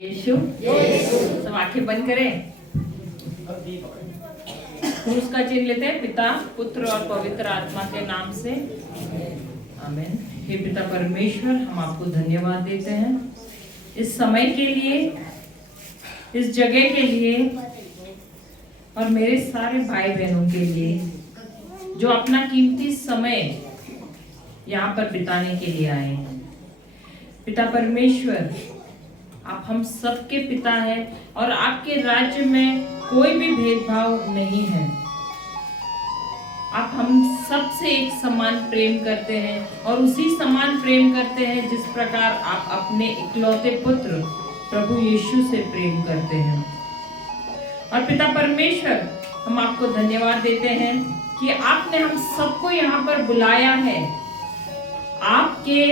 यीशु सब आंखें बंद करें। क्रूस का चिन्ह लेते हैं। पिता, पुत्र और पवित्र आत्मा के नाम से आमीन। हे पिता परमेश्वर, हम आपको धन्यवाद देते हैं इस समय के लिए, इस जगह के लिए और मेरे सारे भाई बहनों के लिए जो अपना कीमती समय यहाँ पर बिताने के लिए आए हैं। पिता परमेश्वर, आप हम सबके पिता हैं और आपके राज्य में कोई भी भेदभाव नहीं है। आप हम सबसे एक समान प्रेम करते हैं और उसी समान प्रेम करते हैं जिस प्रकार आप अपने इकलौते पुत्र प्रभु यीशु से प्रेम करते हैं। और पिता परमेश्वर, हम आपको धन्यवाद देते हैं कि आपने हम सबको यहाँ पर बुलाया है आपके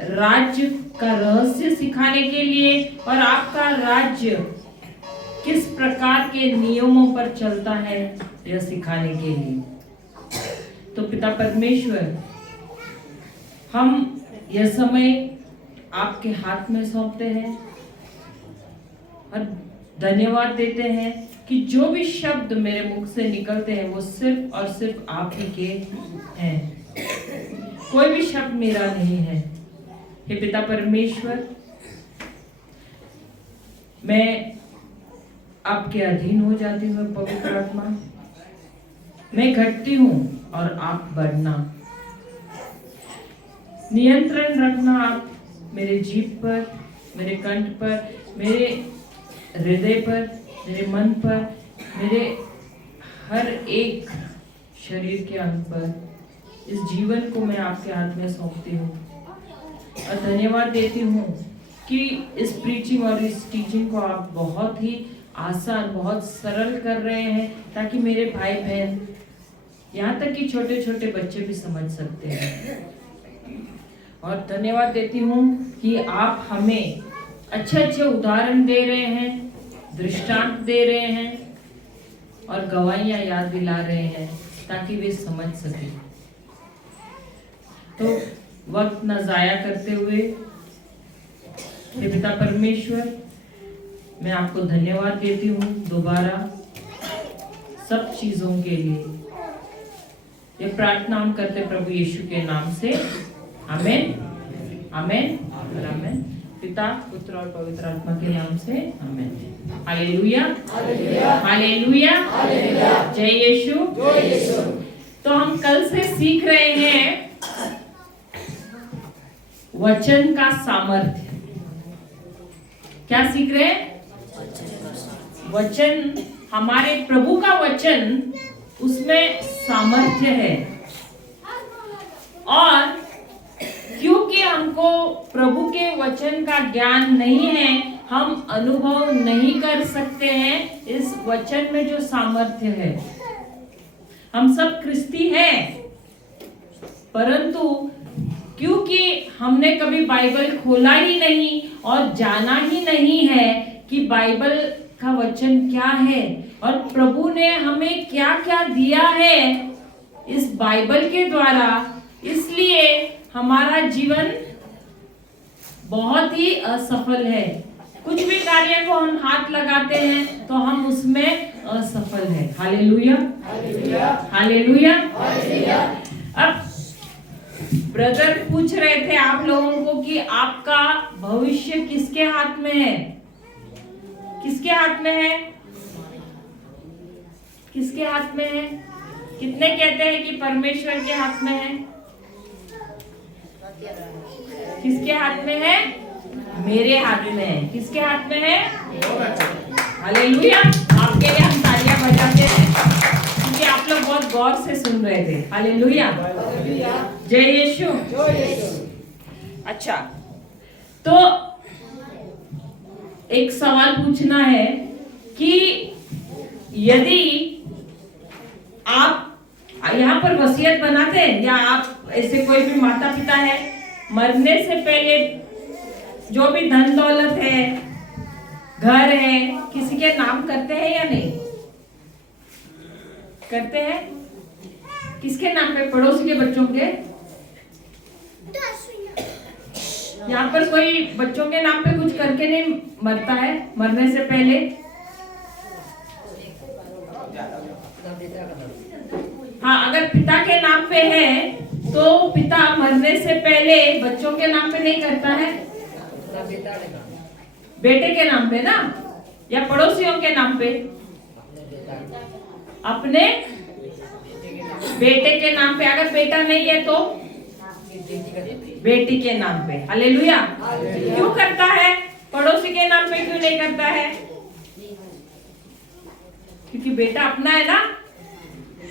राज्य का रहस्य सिखाने के लिए और आपका राज्य किस प्रकार के नियमों पर चलता है यह सिखाने के लिए। तो पिता परमेश्वर, हम यह समय आपके हाथ में सौंपते हैं और धन्यवाद देते हैं कि जो भी शब्द मेरे मुख से निकलते हैं वो सिर्फ और सिर्फ आप ही के हैं, कोई भी शब्द मेरा नहीं है। हे पिता परमेश्वर, मैं आपके अधीन हो जाती हूँ पवित्र आत्मा। मैं घटती हूँ और आप बढ़ना। नियंत्रण रखना आप मेरे जीभ पर, मेरे कंठ पर, मेरे हृदय पर, मेरे मन पर, मेरे हर एक शरीर के अंग पर। इस जीवन को मैं आपके हाथ में सौंपती हूँ और धन्यवाद देती हूँ कि इस प्रीचिंग और इस टीचिंग को आप बहुत ही आसान, बहुत सरल कर रहे हैं ताकि मेरे भाई बहन, यहाँ तक कि छोटे छोटे बच्चे भी समझ सकते हैं। और धन्यवाद देती हूँ कि आप हमें अच्छे अच्छे उदाहरण दे रहे हैं, दृष्टांत दे रहे हैं और गवाहियाँ याद दिला रहे हैं ताकि वे समझ सकें। तो वक्त न जाया करते हुए हे पिता परमेश्वर, मैं आपको धन्यवाद देती हूँ दोबारा सब चीजों के लिए। ये प्रार्थना हम करते प्रभु यीशु के नाम से, आमेन, आमेन और आमेन। पिता, पुत्र और पवित्र आत्मा के नाम से, आमेन। हालेलुया, हालेलुया, जय यीशु। तो हम कल से सीख रहे हैं वचन का सामर्थ्य। क्या सीख रहे हैं? वचन, हमारे प्रभु का वचन, उसमें सामर्थ्य है। और क्योंकि हमको प्रभु के वचन का ज्ञान नहीं है, हम अनुभव नहीं कर सकते हैं इस वचन में जो सामर्थ्य है। हम सब ख्रिस्ती हैं, परंतु क्योंकि हमने कभी बाइबल खोला ही नहीं और जाना ही नहीं है कि बाइबल का वचन क्या है और प्रभु ने हमें क्या क्या दिया है इस बाइबल के द्वारा, इसलिए हमारा जीवन बहुत ही असफल है। कुछ भी कार्य को हम हाथ लगाते हैं तो हम उसमें असफल हैं। Hallelujah, hallelujah. अब ब्रदर पूछ रहे थे आप लोगों को कि आपका भविष्य किसके हाथ में है? किसके हाथ में है? किसके हाथ में है? कितने कहते हैं कि परमेश्वर के हाथ में है? किसके हाथ में है? मेरे हाथ में है। किसके हाथ में है? हालेलुया। आपके लिए हम तालियां बजाते हैं क्योंकि आप लोग बहुत गौर से सुन रहे थे। हालेलुया, जय यीशु। अच्छा, तो एक सवाल पूछना है कि यदि आप यहाँ पर वसीयत बनाते हैं या आप ऐसे कोई भी माता पिता है, मरने से पहले जो भी धन दौलत है, घर है, किसी के नाम करते हैं या नहीं करते हैं? किसके नाम पे? पड़ोसी के बच्चों के? यहाँ पर कोई बच्चों के नाम पे कुछ करके नहीं मरता है मरने से पहले? हाँ, अगर पिता के नाम पे है तो पिता मरने से पहले बच्चों के नाम पे नहीं करता है, बेटे के नाम पे ना, या पड़ोसियों के नाम पे? अपने बेटे के नाम पे। अगर बेटा नहीं है तो बेटी के नाम पे। हालेलुया। क्यों करता है? पड़ोसी के नाम पे क्यों नहीं करता है? क्योंकि बेटा अपना है ना,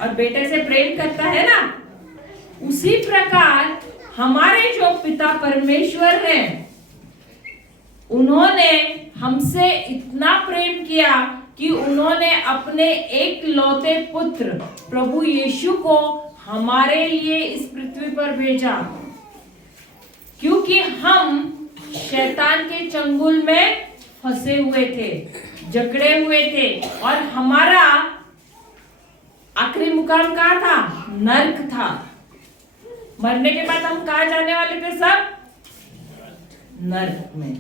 और बेटे से प्रेम करता है ना। उसी प्रकार हमारे जो पिता परमेश्वर हैं, उन्होंने हमसे इतना प्रेम किया कि उन्होंने अपने एक लौते पुत्र प्रभु यीशु को हमारे लिए इस पृथ्वी पर भेजा, क्योंकि हम शैतान के चंगुल में फंसे हुए थे, जकड़े हुए थे, और हमारा आखिरी मुकाम कहाँ था? नर्क था। मरने के बाद हम कहाँ जाने वाले थे? सब नर्क में।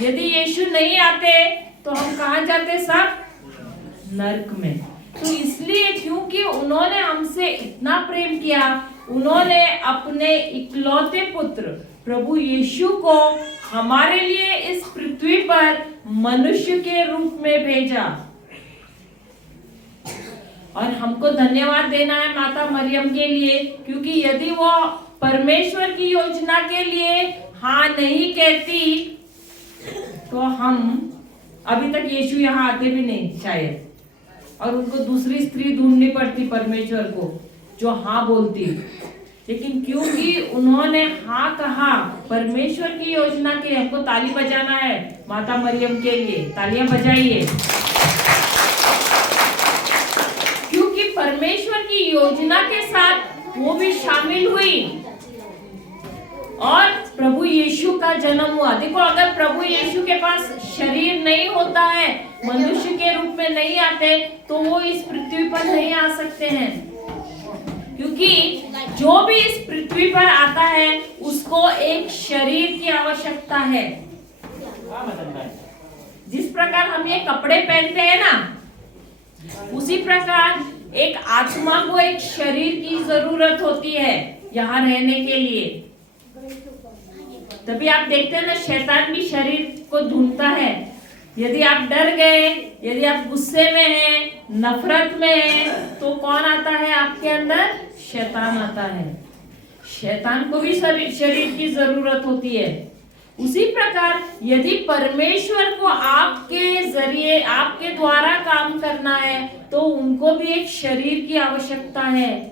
यदि यीशु नहीं आते तो हम कहाँ जाते? सब नर्क में। तो इसलिए क्योंकि उन्होंने हमसे इतना प्रेम किया, उन्होंने अपने इकलौते पुत्र प्रभु यीशु को हमारे लिए इस पृथ्वी पर मनुष्य के रूप में भेजा। और हमको धन्यवाद देना है माता मरियम के लिए, क्योंकि यदि वो परमेश्वर की योजना के लिए हाँ नहीं कहती तो हम अभी तक यीशु यहाँ आते भी नहीं शायद, और उनको दूसरी स्त्री ढूंढनी पड़ती परमेश्वर को जो हाँ बोलती। लेकिन क्योंकि उन्होंने हाँ कहा परमेश्वर की योजना के लिए, हमको ताली बजाना है माता मरियम के लिए। तालियां बजाइए, क्योंकि परमेश्वर की योजना के साथ वो भी शामिल हुई और प्रभु यीशु का जन्म हुआ। देखो, अगर प्रभु यीशु के पास शरीर नहीं होता है, मनुष्य के रूप में नहीं आते, तो वो इस पृथ्वी पर नहीं आ सकते हैं, क्योंकि जो भी इस पृथ्वी पर आता है उसको एक शरीर की आवश्यकता है। जिस प्रकार हम ये कपड़े पहनते हैं ना, उसी प्रकार एक आत्मा को एक शरीर की जरूरत होती है यहाँ रहने के लिए। तभी आप देखते हैं ना, शैतान भी शरीर को ढूंढता है। यदि आप डर गए, यदि आप गुस्से में हैं, नफरत में हैं, तो कौन आता है आपके अंदर? शैतान आता है। शैतान को भी शरीर की जरूरत होती है। उसी प्रकार यदि परमेश्वर को आपके जरिए, आपके द्वारा काम करना है, तो उनको भी एक शरीर की आवश्यकता है।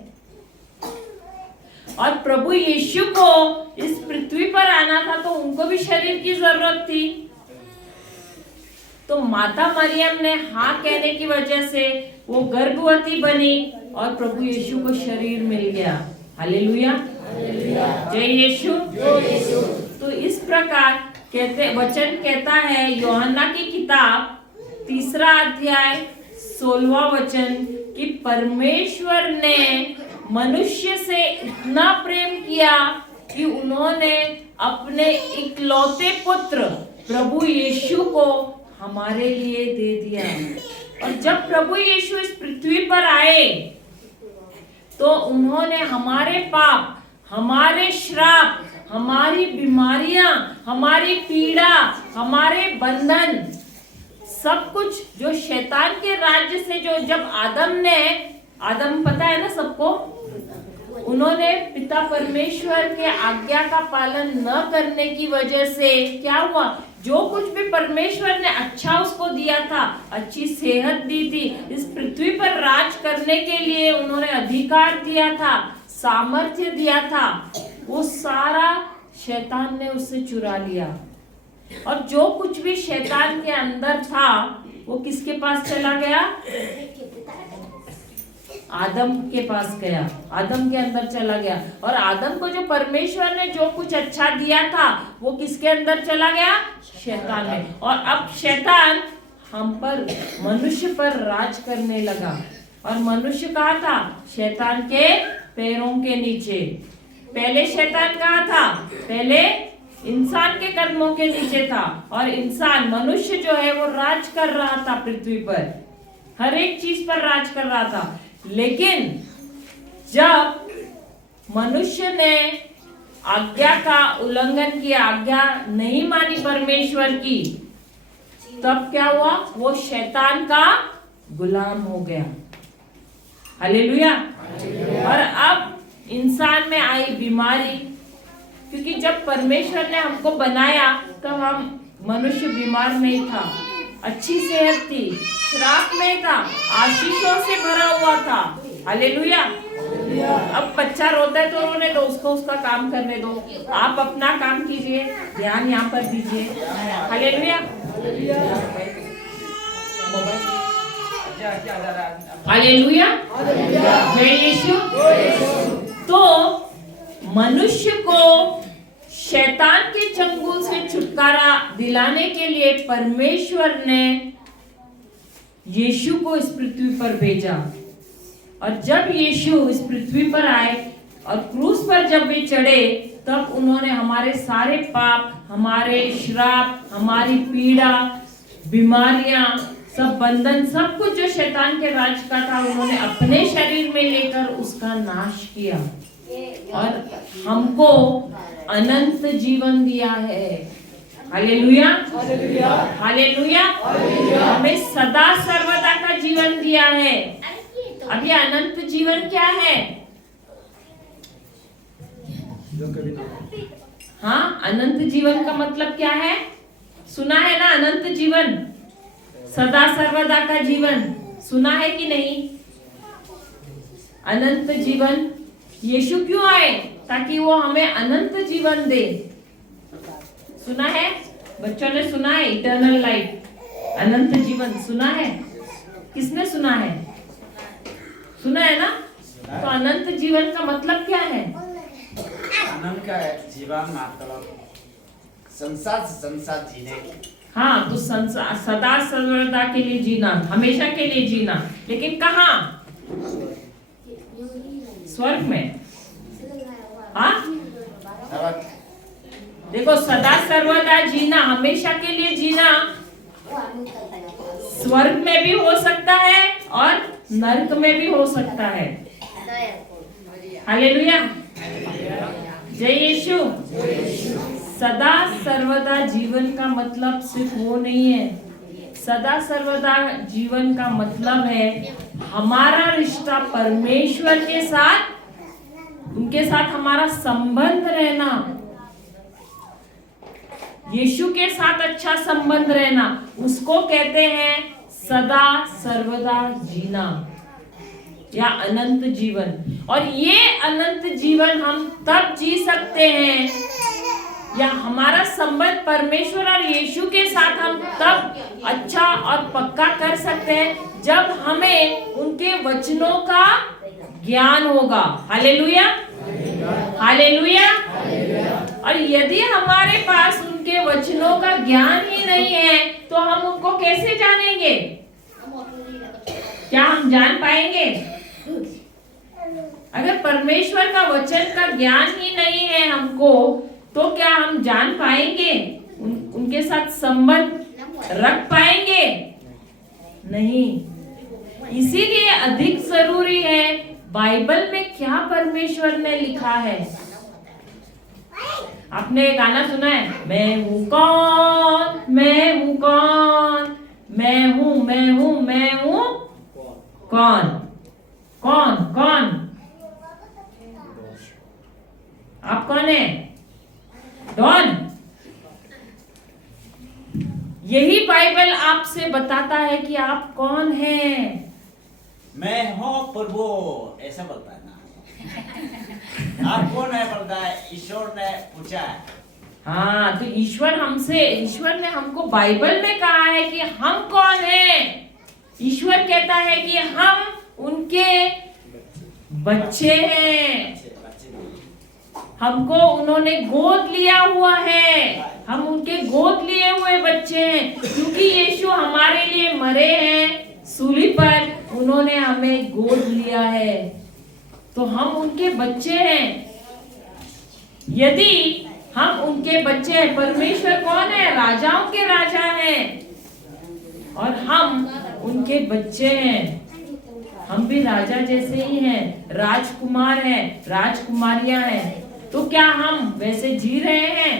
और प्रभु यीशु को इस पृथ्वी पर आना था, तो उनको भी शरीर की जरूरत थी। तो माता मरियम ने हाँ कहने की वजह से वो गर्भवती बनी और प्रभु यीशु को शरीर मिल गया। हालेलुया, जय यीशु। तो इस प्रकार कहते वचन कहता है, यूहन्ना की किताब 3 अध्याय 16वां वचन, कि परमेश्वर ने मनुष्य से इतना प्रेम किया कि उन्होंने अपने इकलौते पुत्र प्रभु यीशु को हमारे लिए दे दिया। और जब प्रभु यीशु इस पृथ्वी पर आए, तो उन्होंने हमारे पाप, हमारे श्राप, हमारी बीमारियां, हमारी पीड़ा, हमारे बंधन, सब कुछ जो शैतान के राज्य से, जो जब आदम पता है ना सबको, उन्होंने पिता परमेश्वर के आज्ञा का पालन न करने की वजह से क्या हुआ? जो कुछ भी परमेश्वर ने अच्छा उसको दिया था, अच्छी सेहत दी थी, इस पृथ्वी पर राज करने के लिए उन्होंने अधिकार दिया था, सामर्थ्य दिया था, वो सारा शैतान ने उससे चुरा लिया। और जो कुछ भी शैतान के अंदर था वो किसके पास चला गया? आदम के पास गया, आदम के अंदर चला गया। और आदम को जो परमेश्वर ने जो कुछ अच्छा दिया था वो किसके अंदर चला गया? शैतान में। और अब शैतान हम पर, मनुष्य पर राज करने लगा। और मनुष्य कहाँ था? शैतान के पैरों के नीचे। पहले शैतान कहाँ था? पहले इंसान के कदमों के नीचे था और इंसान मनुष्य जो है वो राज कर रहा था पृथ्वी पर, हर एक चीज पर राज कर रहा था। लेकिन जब मनुष्य ने आज्ञा का उल्लंघन किया, आज्ञा नहीं मानी परमेश्वर की, तब क्या हुआ? वो शैतान का गुलाम हो गया। हालेलुया। और अब इंसान में आई बीमारी, क्योंकि जब परमेश्वर ने हमको बनाया तब हम मनुष्य बीमार नहीं था, अच्छी सेहत थी, श्राप में था, आशीषों से भरा हुआ था। हालेलुया। अब बच्चा रोता है तो रोने दो, उसको उसका काम करने दो, आप अपना काम कीजिए, ध्यान यहाँ पर दीजिए। हालेलुया। हालेलुया। जय यीशु। तो मनुष्य को शैतान के चंगुल से छुटकारा दिलाने के लिए परमेश्वर ने यीशु को इस पृथ्वी पर भेजा। और जब यीशु इस पृथ्वी पर आए और क्रूस पर जब वे चढ़े, तब उन्होंने हमारे सारे पाप, हमारे श्राप, हमारी पीड़ा, बीमारियां, सब बंधन, सब कुछ जो शैतान के राज का था, उन्होंने अपने शरीर में लेकर उसका नाश किया और हमको अनंत जीवन दिया है। हालेलुया। हालेलुया। हमें सदा सर्वदा का जीवन दिया है। अब ये अनंत जीवन क्या है? हाँ, अनंत जीवन का मतलब क्या है? सुना है ना? अनंत जीवन, सदा सर्वदा का जीवन, सुना है कि नहीं? अनंत जीवन, यीशु क्यों आए? ताकि वो हमें अनंत जीवन दे। सुना है? बच्चों ने सुना है? इटर्नल लाइफ, अनंत जीवन सुना है? किसने सुना है? सुना है ना? तो अनंत जीवन का मतलब क्या है? अनंत का जीवन मतलब संसार से संसार जीने की। हाँ, तो संसार सदा सर्वदा के लिए जीना, हमेशा के लिए जीना। लेकिन कहाँ? स्वर्ग में। हाँ, देखो, सदा सर्वदा जीना, हमेशा के लिए जीना स्वर्ग में भी हो सकता है और नरक में भी हो सकता है। हालेलुया। जय यीशु। सदा सर्वदा जीवन का मतलब सिर्फ वो नहीं है। सदा सर्वदा जीवन का मतलब है हमारा रिश्ता परमेश्वर के साथ, उनके साथ हमारा संबंध रहना, यीशु के साथ अच्छा संबंध रहना, उसको कहते हैं सदा सर्वदा जीना या अनंत जीवन। और ये अनंत जीवन हम तब जी सकते हैं, या हमारा संबंध परमेश्वर और यीशु के साथ हम तब अच्छा और पक्का कर सकते हैं जब हमें उनके वचनों का ज्ञान होगा। हालेलुया। हालेलुया। और यदि हमारे पास उनके वचनों का ज्ञान ही नहीं है तो हम उनको कैसे जानेंगे? क्या हम जान पाएंगे? अगर परमेश्वर का वचन का ज्ञान ही नहीं है हमको, तो क्या हम जान पाएंगे? उनके साथ संबंध रख पाएंगे? नहीं। इसीलिए अधिक जरूरी है बाइबल में क्या परमेश्वर ने लिखा है। आपने गाना सुना है, मैं हूँ कौन, मैं हूँ कौन, मैं हूँ, मैं हूँ, मैं हूँ कौन? कौन? कौन? आप कौन है? डॉन। यही बाइबल आपसे बताता है कि आप कौन हैं। मैं हूँ प्रभु, ऐसा बोलता है ना। आप कौन है बोलता है, ईश्वर ने पूछा है। हाँ, तो ईश्वर ने हमको बाइबल में कहा है कि हम कौन हैं। ईश्वर कहता है कि हम उनके बच्चे हैं, हमको उन्होंने गोद लिया हुआ है, हम उनके गोद लिए हुए बच्चे हैं, क्योंकि यीशु हमारे लिए मरे हैं सूली पर, उन्होंने हमें गोद लिया है, तो हम उनके बच्चे हैं। यदि हम उनके बच्चे हैं। परमेश्वर कौन है? राजाओं के राजा हैं और हम उनके बच्चे हैं। हम भी राजा जैसे ही हैं, राजकुमार हैं, राजकुमारियां हैं। तो क्या हम वैसे जी रहे हैं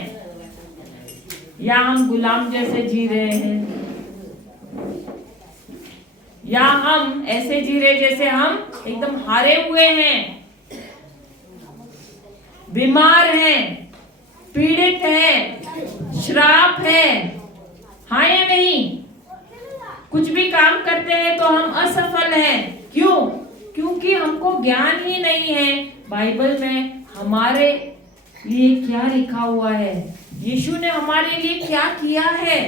या हम गुलाम जैसे जी रहे हैं? या हम ऐसे जी रहे जैसे हम एकदम हारे हुए हैं, बीमार हैं, पीड़ित हैं, श्राप है? हाँ या नहीं? कुछ भी काम करते हैं तो हम असफल हैं। क्यों? क्योंकि हमको ज्ञान ही नहीं है बाइबल में हमारे लिए क्या लिखा हुआ है, यीशु ने हमारे लिए क्या किया है।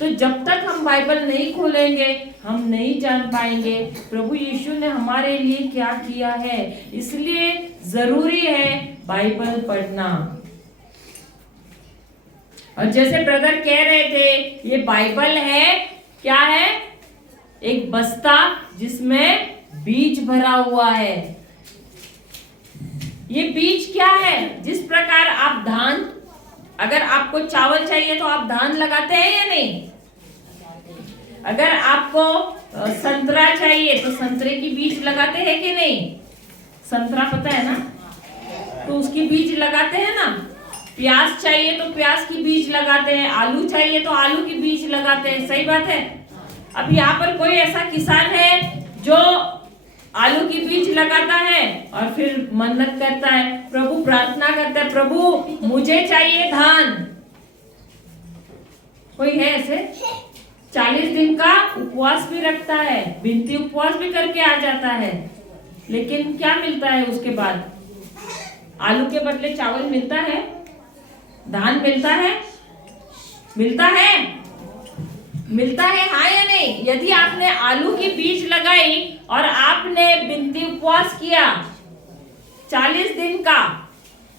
तो जब तक हम बाइबल नहीं खोलेंगे हम नहीं जान पाएंगे प्रभु यीशु ने हमारे लिए क्या किया है। इसलिए जरूरी है बाइबल पढ़ना। और जैसे ब्रदर कह रहे थे, ये बाइबल है, क्या है? एक बस्ता जिसमें बीज भरा हुआ है। ये बीज क्या है? जिस प्रकार आप धान, अगर आपको चावल चाहिए तो आप धान लगाते हैं या नहीं? अगर आपको संतरा चाहिए तो संतरे की बीज लगाते हैं कि नहीं? संतरा पता है ना, तो उसकी बीज लगाते हैं ना। प्याज चाहिए तो प्याज की बीज लगाते हैं, आलू चाहिए तो आलू की बीज लगाते हैं। सही बात है। अब यहाँ पर कोई ऐसा किसान है जो आलू की बीज लगाता है और फिर मन्नत करता है, प्रभु प्रार्थना करता है, प्रभु मुझे चाहिए धान। कोई है ऐसे? 40 दिन का उपवास भी रखता है, विनती उपवास भी करके आ जाता है, लेकिन क्या मिलता है उसके बाद? आलू के बदले चावल मिलता है, धान मिलता है, मिलता है, मिलता है, हाँ या नहीं? यदि आपने आलू की बीज लगाई और आपने विनती उपवास किया 40 दिन का,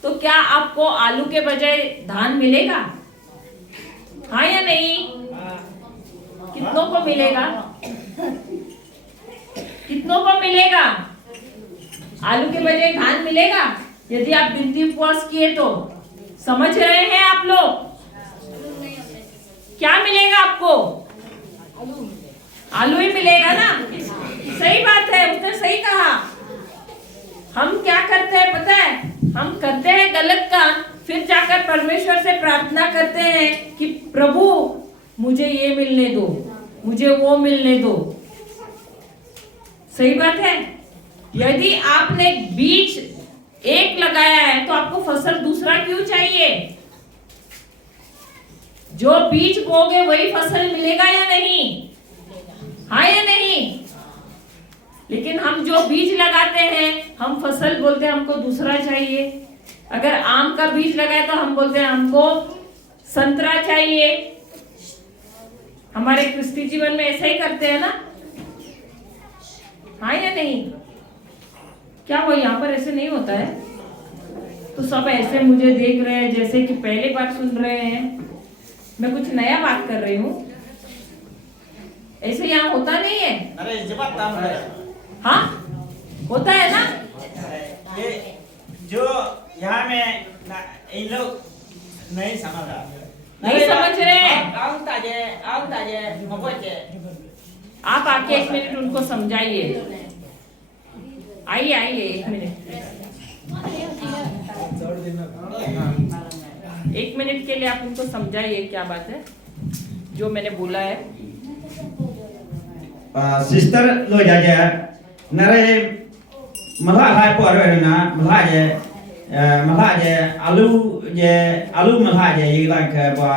तो क्या आपको आलू के बजाय धान मिलेगा? हाँ या नहीं? कितनों को मिलेगा? कितनों को मिलेगा? आलू के बजाय धान मिलेगा यदि आप विनती उपवास किए तो। समझ रहे हैं आप लोग? क्या मिलेगा आपको? आलू ही मिलेगा ना। सही बात है, उसने सही कहा। हम क्या करते हैं पता है? हम करते हैं गलत काम, फिर जाकर परमेश्वर से प्रार्थना करते हैं कि प्रभु मुझे ये मिलने दो, मुझे वो मिलने दो। सही बात है। यदि आपने बीज एक लगाया है तो आपको फसल दूसरा क्यों चाहिए? जो बीज बोगे वही फसल मिलेगा या नहीं? हाँ या नहीं? लेकिन हम जो बीज लगाते हैं हम फसल बोलते हैं हमको दूसरा चाहिए। अगर आम का बीज लगाए तो हम बोलते हैं हमको संतरा चाहिए। हमारे क्रिस्ती जीवन में ऐसा ही करते हैं ना, हाँ या नहीं? क्या वो यहाँ पर ऐसे नहीं होता है? तो सब ऐसे मुझे देख रहे हैं जैसे कि पहली बार सुन रहे हैं। मैं कुछ नया बात कर रही हूँ, ऐसे यहाँ होता नहीं है। अरे जवाब काम है। हाँ होता है ना। ये जो यहाँ में इन लोग नहीं समझ रहा, नहीं समझ रहे हैं। आप आके 1 मिनट उनको समझाइए। आइए आइए 1 मिनट, 1 मिनट के लिए आप उनको समझाइए क्या बात है जो मैंने बोला है। सिस्टर लो जाजे नरे मला हाय पर ना मला जे आलू मला जे ये लाइक बा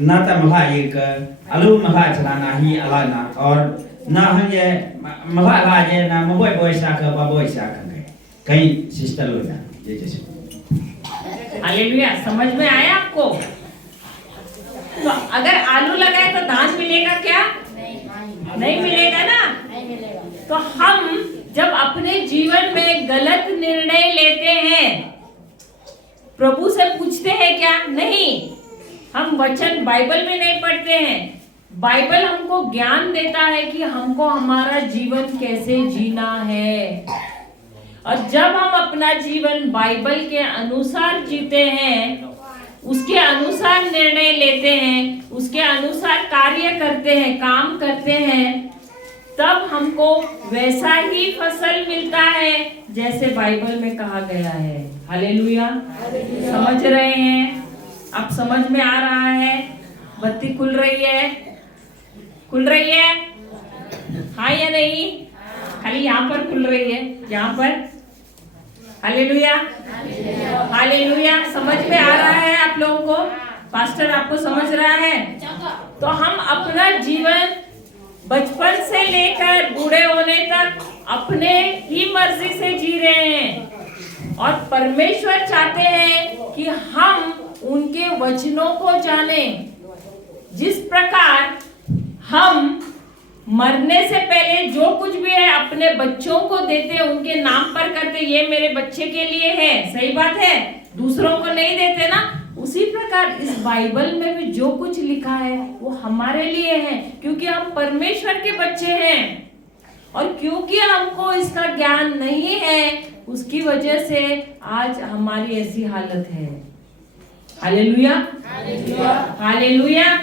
ना ता मला ये क आलू मला चलाना ही अलाना और ना हम ये मला जे ना मबोय बोय साक बा बोय साक कहीं सिस्टर लो जा ये जैसे। हालेलुया। समझ में आया आपको? तो अगर आलू लगाए तो धान मिलेगा क्या? नहीं मिलेगा ना। तो हम जब अपने जीवन में गलत निर्णय लेते हैं प्रभु से पूछते हैं क्या? नहीं। हम वचन बाइबल में नहीं पढ़ते हैं। बाइबल हमको ज्ञान देता है कि हमको हमारा जीवन कैसे जीना है। और जब हम अपना जीवन बाइबल के अनुसार जीते हैं, उसके अनुसार निर्णय लेते हैं, उसके अनुसार कार्य करते हैं, काम करते हैं, तब हमको वैसा ही फसल मिलता है जैसे बाइबल में कहा गया है। हालेलुया। समझ रहे हैं? अब समझ में आ रहा है? बत्ती खुल रही है? खुल रही है? हाँ या नहीं? खाली यहाँ पर खुल रही है, यहाँ पर। Hallelujah, hallelujah. समझ में आ रहा है आप लोगों को? पास्टर आपको समझ रहा है? तो हम अपना जीवन बचपन से लेकर बूढ़े होने तक अपने ही मर्जी से जी रहे हैं, और परमेश्वर चाहते हैं कि हम उनके वचनों को जानें। जिस प्रकार हम मरने से पहले जो कुछ भी है अपने बच्चों को देते हैं, उनके नाम पर करते, ये मेरे बच्चे के लिए है, सही बात है, दूसरों को नहीं देते ना। उसी प्रकार इस बाइबल में भी जो कुछ लिखा है वो हमारे लिए है, क्योंकि हम परमेश्वर के बच्चे हैं। और क्योंकि हमको इसका ज्ञान नहीं है, उसकी वजह से आज हमारी ऐसी हालत है। Hallelujah, hallelujah,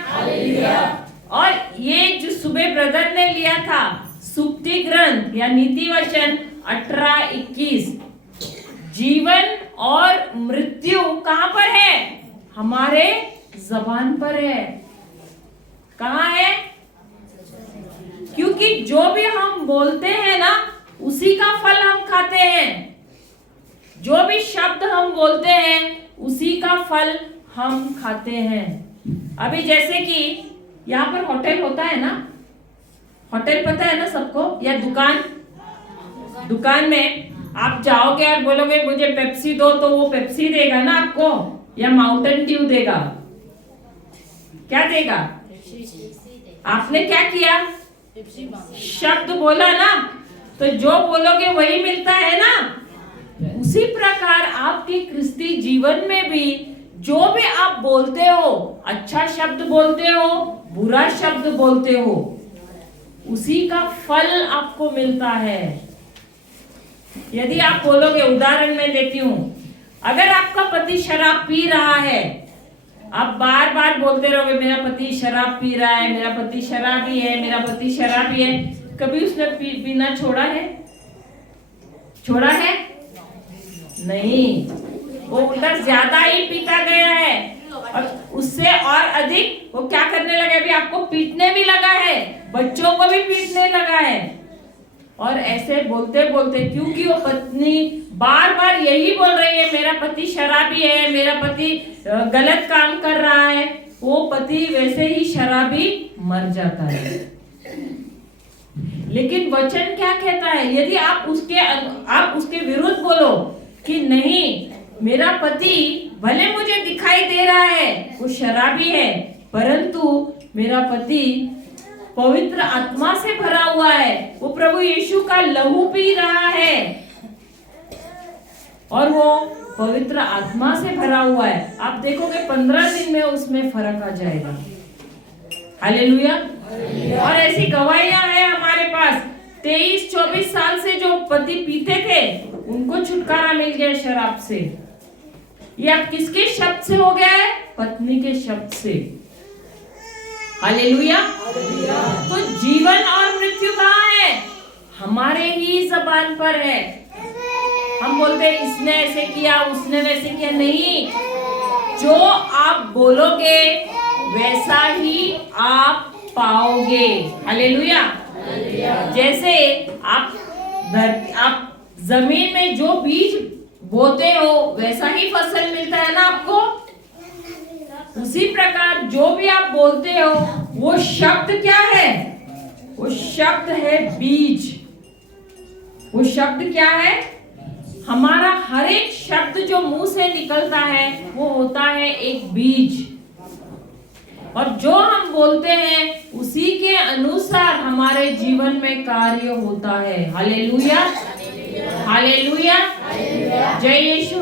hallelujah. और ये जो सुबह ब्रदर ने लिया था सुक्ति ग्रंथ या नीति वचन 18-21, जीवन और मृत्यु कहाँ पर है? हमारे जबान पर है। कहाँ है? क्योंकि जो भी हम बोलते हैं ना, उसी का फल हम खाते हैं। जो भी शब्द हम बोलते हैं उसी का फल हम खाते हैं। अभी जैसे कि यहाँ पर होटल होता है ना, होटल पता है ना सबको, या दुकान में आप जाओगे और बोलोगे मुझे पेप्सी दो, तो वो पेप्सी देगा ना आपको, या माउंटेन ड्यू देगा? क्या देगा? आपने क्या किया? शब्द बोला ना, तो जो बोलोगे वही मिलता है ना। उसी प्रकार आपके क्रिस्ती जीवन में भी जो भी आप बोलते हो, अच्छा शब्द बोलते हो, बुरा शब्द बोलते हो, उसी का फल आपको मिलता है। यदि आप बोलोगे, उदाहरण मैं देती हूँ, अगर आपका पति शराब पी रहा है, आप बार बार बोलते रहोगे मेरा पति शराब पी रहा है, मेरा पति शराबी है, मेरा पति शराबी है, कभी उसने पीना छोड़ा है? छोड़ा है? नहीं, वो उल्टा ज्यादा ही पीता गया है, और उससे और अधिक वो क्या करने लगा? अभी आपको पीटने भी लगा है, बच्चों को भी पीटने लगा है। और ऐसे बोलते बोलते, क्योंकि वो पत्नी बार बार यही बोल रही है मेरा पति शराबी है, मेरा पति गलत काम कर रहा है, वो पति वैसे ही शराबी मर जाता है। लेकिन वचन क्या कहता है? यदि आप उसके विरुद्ध बोलो कि नहीं, मेरा पति भले मुझे दिखाई दे रहा है वो शराबी है, परंतु मेरा पति पवित्र आत्मा से भरा हुआ है, वो प्रभु यीशु का लहू पी रहा है और वो पवित्र आत्मा से भरा हुआ है, आप देखोगे 15 दिन में उसमें फर्क आ जाएगा। हालेलुया। और ऐसी गवाहियां हैं हमारे पास, 23-24 साल से जो पति पीते थे उनको छुटकारा मिल गया शराब से। ये अब किसके शब्द से हो गया है? पत्नी के शब्द से। हालेलुया। तो जीवन और मृत्यु कहाँ है? हमारे ही जबान पर है। हम बोलते हैं इसने ऐसे किया, उसने वैसे किया, नहीं, जो आप बोलोगे वैसा ही आप पाओगे। हालेलुया। जैसे आप जमीन में जो बीज बोते हो वैसा ही फसल मिलता है ना आपको, उसी प्रकार जो भी आप बोलते हो वो शब्द क्या है? वो शब्द है बीज। वो शब्द क्या है? हमारा हर एक शब्द जो मुंह से निकलता है वो होता है एक बीज, और जो हम बोलते हैं उसी के अनुसार हमारे जीवन में कार्य होता है। हालेलुया, हालेलुया, जय यीशु।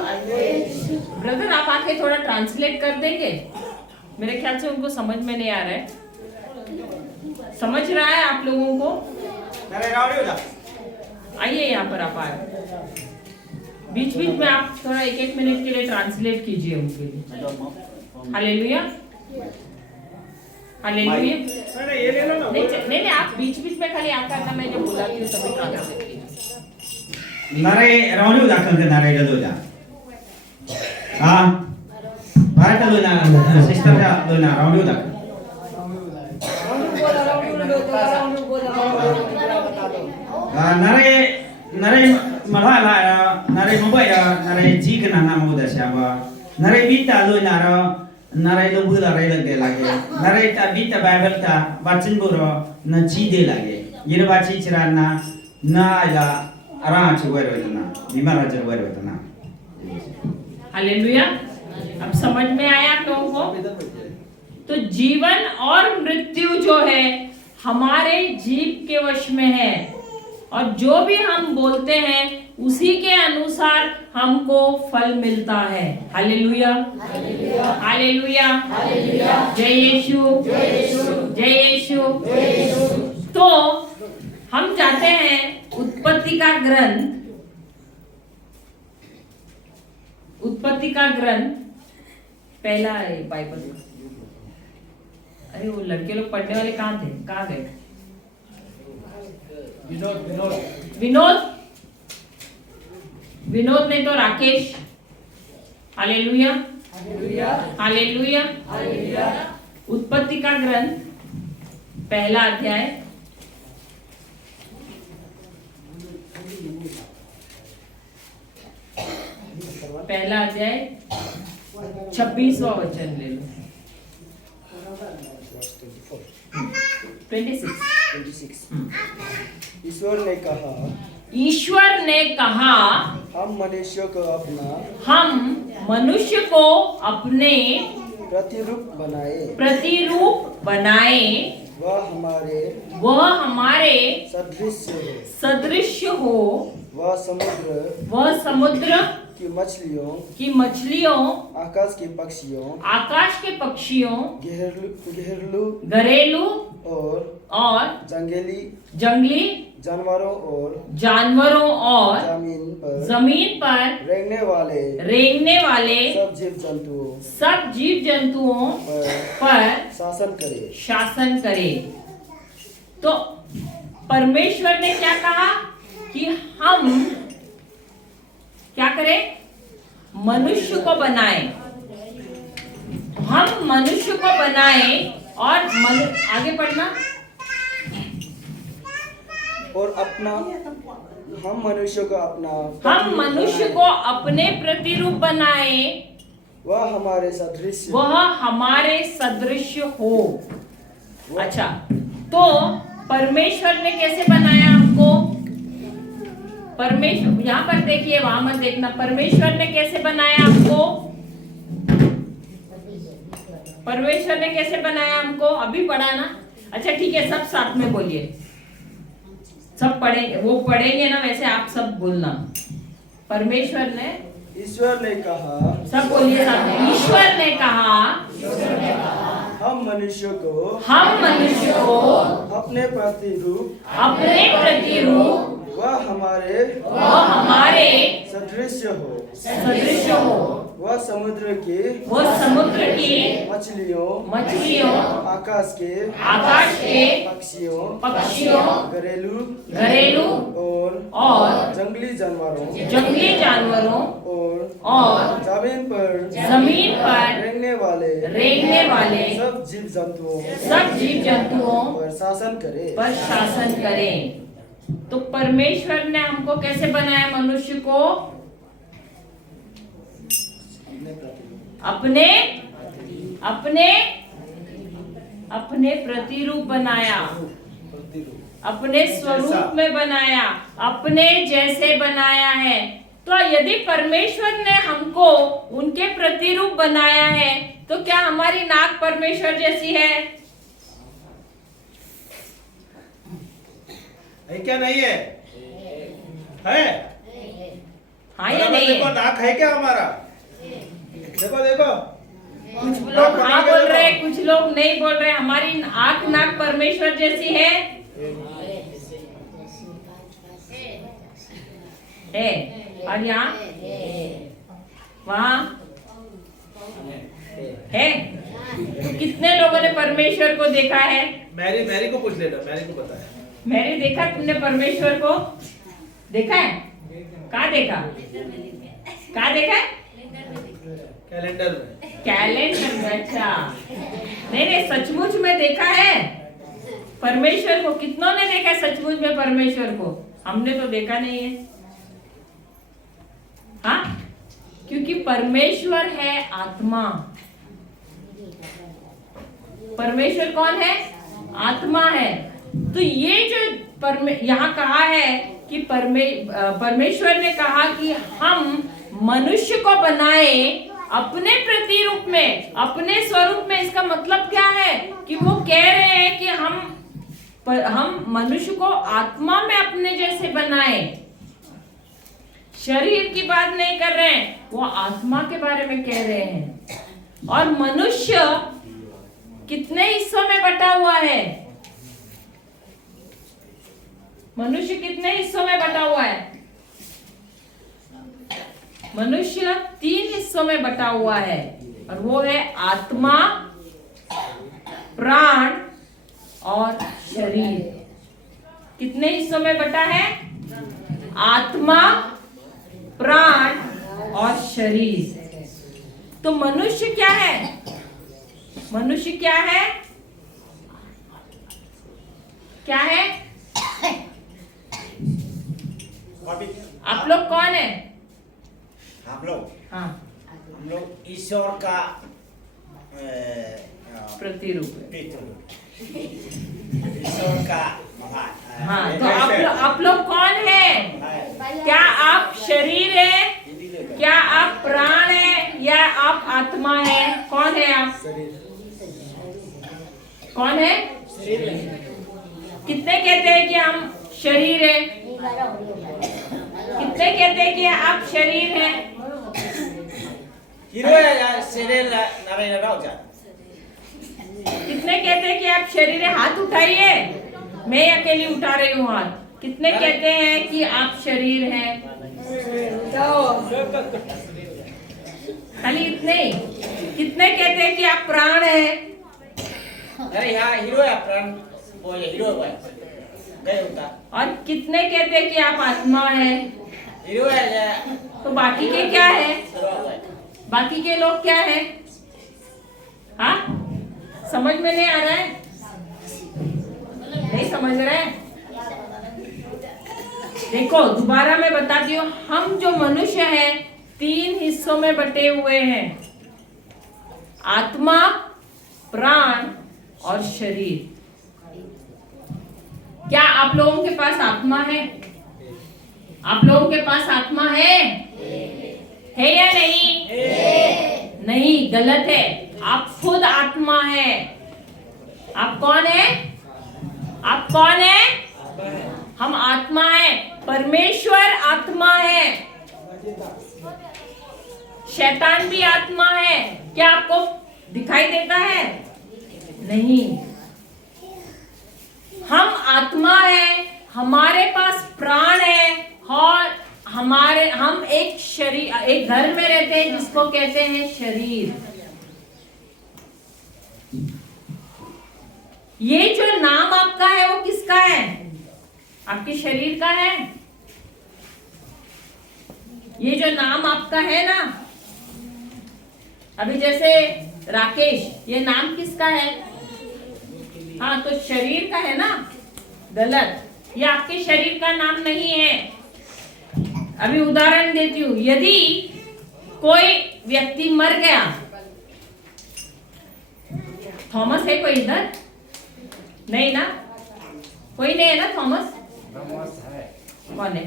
ब्रदर आप आके थोड़ा ट्रांसलेट कर देंगे? मेरे ख्याल से उनको समझ में नहीं आ रहा है। समझ रहा है आप लोगों को? आइए यहाँ पर आप आए। बीच बीच में आप थोड़ा 1-1 मिनट के लिए ट्रांसलेट कीजिए उनके लिए। Hallelujah, hallelujah. नहीं, आप बीच बीच में खाली आकर ना, मैं जो बुलाती हूँ तभी ट्रांसलेट कीजिए। नारे राउंड दाखल के नारे दो जा। हाँ, बाहर दो ना, सिस्टर का दो ना राउंड दाखल। नारे मला नारे मोबाईल नारे जीक ना नाम उदा शाबा नारे बीता लो नारो नारे लो बुला रे लगे लागे नारे ता बीता बाइबल ता वाचन बोरो न चीदे लागे ये बाची चिराना ना आला आराम से वर वतना बीमार जर वर वतना। हालेलुया। अब समझ में आया आप लोगों को? तो जीवन और मृत्यु जो है हमारे जीभ के वश में है, और जो भी हम बोलते हैं उसी के अनुसार हमको फल मिलता है। हालेलुया, हालेलुया, जय यीशु, जय यीशु। तो हम जाते हैं उत्पत्ति का ग्रंथ, उत्पत्ति का ग्रंथ पहला है बाइबल। अरे वो लड़के लोग पढ़ने वाले कहाँ थे, कहाँ गए? विनोद नहीं तो राकेश। Hallelujah, hallelujah. उत्पत्ति का ग्रंथ पहला अध्याय पहला अध्याय 26वां वचन ले लो। 26। ईश्वर ने कहा हम मनुष्य को अपने प्रतिरूप बनाए वह हमारे सदृश हो वह समुद्र की मछलियों आकाश के पक्षियों घरेलू और जंगली जानवरों और जमीन पर रेंगने वाले सब जीव जंतुओं पर शासन करे। तो परमेश्वर ने क्या कहा कि हम क्या करें? मनुष्य को बनाए। हम मनुष्य को बनाए और आगे पढ़ना। और हम मनुष्य को अपने प्रतिरूप बनाए वह हमारे सदृश हो। अच्छा, तो परमेश्वर ने कैसे बनाया हमको? परमेश्वर, यहाँ पर देखिए, वहां मत देखना। परमेश्वर ने कैसे बनाया हमको? परमेश्वर ने कैसे बनाया हमको? अभी पढ़ा ना? अच्छा ठीक है, सब साथ में बोलिए, सब पढ़ेंगे, वो पढ़ेंगे ना, वैसे आप सब बोलना। ईश्वर ने कहा, सब बोलिए साथ में। ईश्वर ने कहा हम मनुष्य को अपने प्रतिरूप वह हमारे सदृश हो वह समुद्र की मछलियों आकाश के पक्षियों घरेलू और जंगली जानवरों और जमीन पर रेंगने वाले सब जीव जंतुओं पर शासन करे। तो परमेश्वर ने हमको कैसे बनाया? मनुष्य को अपने प्रतिरूप बनाया, अपने स्वरूप में बनाया, अपने जैसे बनाया है। तो यदि परमेश्वर ने हमको उनके प्रतिरूप बनाया है, तो क्या हमारी नाक परमेश्वर जैसी है? क्या नहीं है? हाँ या नहीं? देखो नाक है क्या हमारा? देखो कुछ लोग हाँ बोल रहे, कुछ लोग नहीं बोल रहे। हमारी आंख नाक परमेश्वर जैसी है? और यहाँ वहाँ है। तो कितने लोगों ने परमेश्वर को देखा है? मैरी को पूछ लेना, मैरी को पता है। मैंने देखा, तुमने परमेश्वर को देखा है? कहाँ देखा? कहाँ देखा है? कैलेंडर में। कैलेंडर में। अच्छा, नहीं नहीं, सचमुच में देखा है परमेश्वर को? कितनों ने देखा है सचमुच में परमेश्वर को? हमने तो देखा नहीं है। हाँ, क्योंकि परमेश्वर है आत्मा। परमेश्वर कौन है? आत्मा है। तो ये जो यहाँ कहा है कि परमेश्वर ने कहा कि हम मनुष्य को बनाए अपने प्रतिरूप में, अपने स्वरूप में। इसका मतलब क्या है कि वो कह रहे हैं कि हम मनुष्य को आत्मा में अपने जैसे बनाए। शरीर की बात नहीं कर रहे हैं, वो आत्मा के बारे में कह रहे हैं। और मनुष्य कितने हिस्सों में बटा हुआ है? मनुष्य कितने हिस्सों में बटा हुआ है? मनुष्य 3 हिस्सों में बटा हुआ है, और वो है आत्मा, प्राण और शरीर। कितने हिस्सों में बटा है? आत्मा, प्राण और शरीर। तो मनुष्य क्या है? मनुष्य क्या है? क्या है? आप लोग कौन है? हम लोग हाँ, ईश्वर का प्रतिरूप है। ईश्वर का हाँ, तो आप लोग कौन है? क्या आप शरीर है? क्या आप प्राण है? या आप आत्मा है? कौन है आप? कौन है? कितने कहते हैं कि हम शरीर है? कितने कहते हैं कि आप शरीर है? कितने कहते हैं कि आप शरीर है? हाथ उठाइए। मैं अकेली उठा रही हूँ हाथ। कितने कहते हैं कि आप शरीर हैं? खाली इतने ही। कितने कहते हैं कि आप प्राण है? अरे यार हीरो है प्राण, वो ये हीरो है गए होता। और कितने कहते हैं कि आप आत्मा है? हीरो है। तो बाकी के क्या है? बाकी के लोग क्या है? हाँ, समझ में नहीं आ रहा है? नहीं समझ रहे हैं? देखो दोबारा मैं बताती हूँ, हम जो मनुष्य हैं 3 हिस्सों में बटे हुए हैं, आत्मा, प्राण और शरीर। क्या आप लोगों के पास आत्मा है? आप लोगों के पास आत्मा है या नहीं? नहीं, गलत है। आप खुद आत्मा है। आप कौन है? आप कौन है? हम आत्मा है। परमेश्वर आत्मा है। शैतान भी आत्मा है। क्या आपको दिखाई देता है? नहीं। हम आत्मा है, हमारे पास प्राण है, और हम एक शरीर, एक घर में रहते हैं जिसको कहते हैं शरीर। ये जो नाम आपका है वो किसका है? आपके शरीर का है। ये जो नाम आपका है ना, अभी जैसे राकेश, ये नाम किसका है? हाँ, तो शरीर का है ना। गलत, ये आपके शरीर का नाम नहीं है। अभी उदाहरण देती हूँ, यदि कोई व्यक्ति मर गया, थॉमस है कोई इधर? नहीं ना, कोई नहीं है ना थॉमस? कौन है?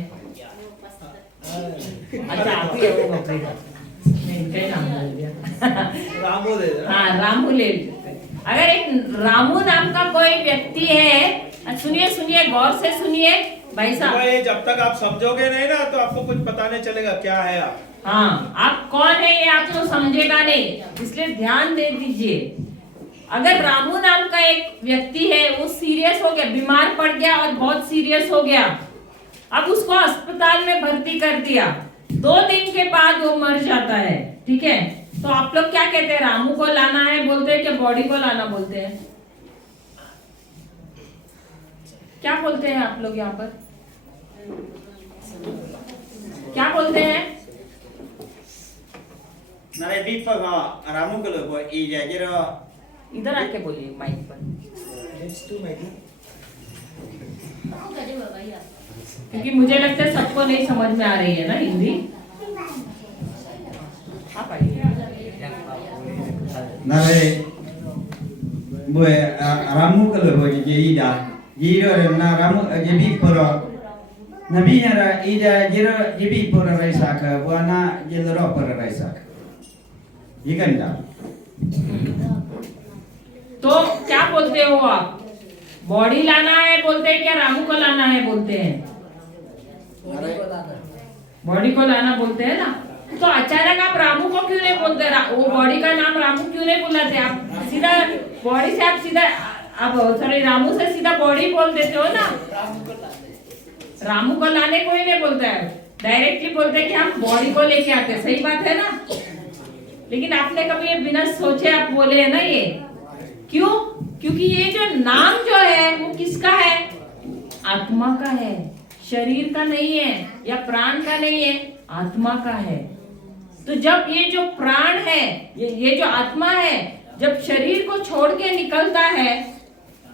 अच्छा आप ही हो। नहीं, नाम बोल दिया। रामू दे दो। हाँ, रामू ले लीजिए। अगर एक रामू नाम का कोई व्यक्ति है, सुनिए सुनिए, गौर से सुनिए भाई साहब। ये जब तक आप समझोगे नहीं ना तो आपको कुछ पता नहीं चलेगा क्या है आप। हाँ, आप कौन है ये आपको समझेगा नहीं, इसलिए ध्यान दे दीजिए। अगर रामू नाम का एक व्यक्ति है, वो सीरियस हो गया, बीमार पड़ गया और बहुत सीरियस हो गया, अब उसको अस्पताल में भर्ती कर दिया, 2 दिन के बाद वो मर जाता है, ठीक है। तो आप लोग क्या कहते हैं, रामू को लाना है बोलते हैं कि बॉडी को लाना बोलते हैं? क्या बोलते हैं आप लोग यहाँ पर, क्या बोलते हैं? नारे बीप का रामू को लोग ये जरा इधर आके बोलिए माइक पर, क्योंकि मुझे लगता है सबको नहीं समझ में आ रही है ना हिंदी। आप आइए। नारे वो रामू को लोग ये इधर ये ना रामू ये बीप पर नबी यारा इधर ये बीप पर रैसा का वो ना ये लड़ो पर रैसा का ये करना। तो क्या बोलते हो आप, बॉडी लाना है बोलते हैं क्या रामू को लाना है बोलते हैं? बॉडी को लाना बोलते हैं ना। तो अचानक आप रामू को क्यों नहीं बोलते, वो बॉडी का नाम रामू क्यों नहीं बुलाते? आप सीधा बॉडी से आप सीधा आप सॉरी रामू से सीधा बॉडी बोल देते हो ना। रामू को लाने को ही नहीं बोलता है, डायरेक्टली बोलते हैं कि हम बॉडी को लेके आते हैं, सही बात है ना। लेकिन आपने कभी ये बिना सोचे आप बोले है ना ये, क्यों? क्योंकि ये जो नाम जो है वो किसका है, आत्मा का है, शरीर का नहीं है या प्राण का नहीं है, आत्मा का है। तो जब ये जो प्राण है ये जो आत्मा है जब शरीर को छोड़ के निकलता है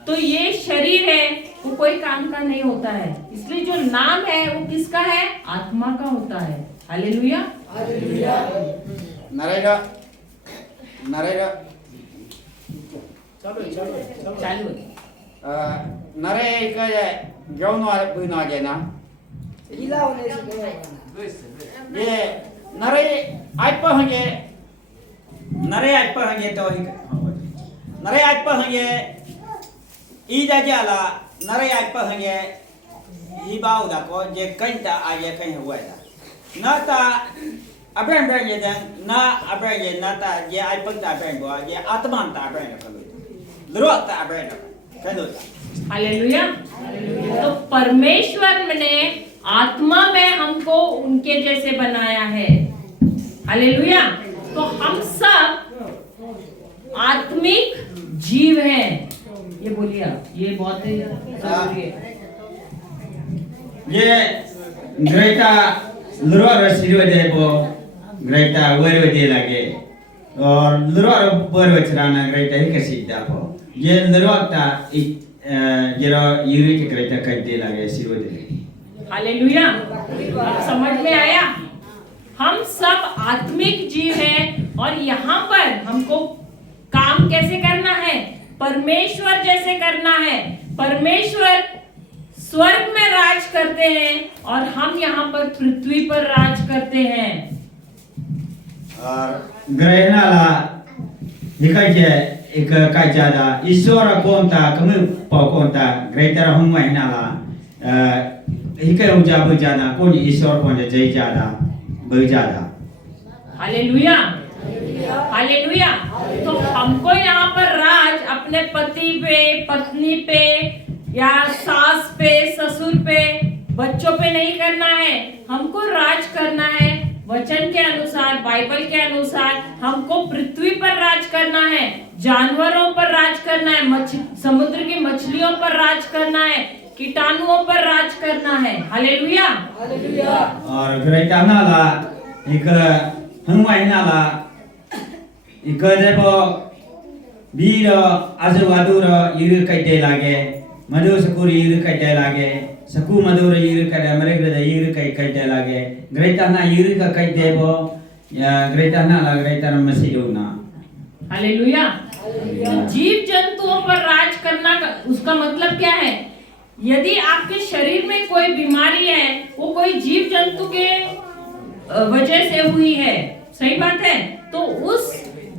तो ये शरीर है वो कोई काम का नहीं होता है। इसलिए जो नाम है वो किसका है, आत्मा का होता है। Hallelujah hallelujah. नरेगा नरेगा चालू नरे का गौन वाले बुना गया ना ये नरे आज पर होंगे नरे आज पर होंगे तो नरे आज पर होंगे ईदा जाला नरे आज पर होंगे ये बाव दा को जे कहीं ता आगे कहीं हुआ था ना ता अबें बें ये दं ना अबें ये ना ता ये आज पर ता बें को ये आत्मा ता बें को लरो ता बें कहीं दो हालेलुया। तो परमेश्वर ने आत्मा में हमको उनके जैसे बनाया है। हालेलुया। तो हम सब आत्मिक जीव हैं। ये बोलिए आप, ये बहुत ही जरूरी है। ये ग्रेटा लुरो रसिरो देबो ग्रेटा वरो दे लगे और लुरो बर वचराना ग्रेटा ही कैसी दापो ये लुरो ता जरा यूरी के ग्रेटा कर दे लगे सिरो दे। हालेलुया। अब समझ में आया, हम सब आत्मिक जीव हैं और यहाँ पर हमको काम कैसे करना है, परमेश्वर जैसे करना है। परमेश्वर स्वर्ग में राज करते हैं और हम यहाँ पर पृथ्वी पर राज करते हैं। और ग्रहणाला निकाय एक का ज्यादा ईश्वर कोणता कमी कोणता ग्रेटर हम महिनाला हिके उजा बुजाना कौन ईश्वर कौन जय ज्यादा बुजादा। Hallelujah hallelujah. तो हमको यहाँ पर राज अपने पति पे, पत्नी पे या सास पे, ससुर पे, बच्चों पे नहीं करना है। हमको राज करना है वचन के अनुसार, बाइबल के अनुसार। हमको पृथ्वी पर राज करना है, जानवरों पर राज करना है, समुद्र की मछलियों पर राज करना है, कीटाणुओं पर राज करना है। Hallelujah hallelujah. और ग्रेटानाला एक हम महिनाला एक देबो बीर आजुवादुर इरु कइते लागे मधु सकुर इरु कइते लागे सकु मधुर इरु कइते मरेग्रे इरु कइते लागे ग्रेटाना इरु का कइते बो या ग्रेटाना ला ग्रेटाना मसिदोना। हालेलुया। जीव जंतुओं पर राज करना उसका मतलब क्या है? यदि आपके शरीर में कोई बीमारी है वो कोई जीव जंतु के वजह से हुई है, सही बात है। तो उस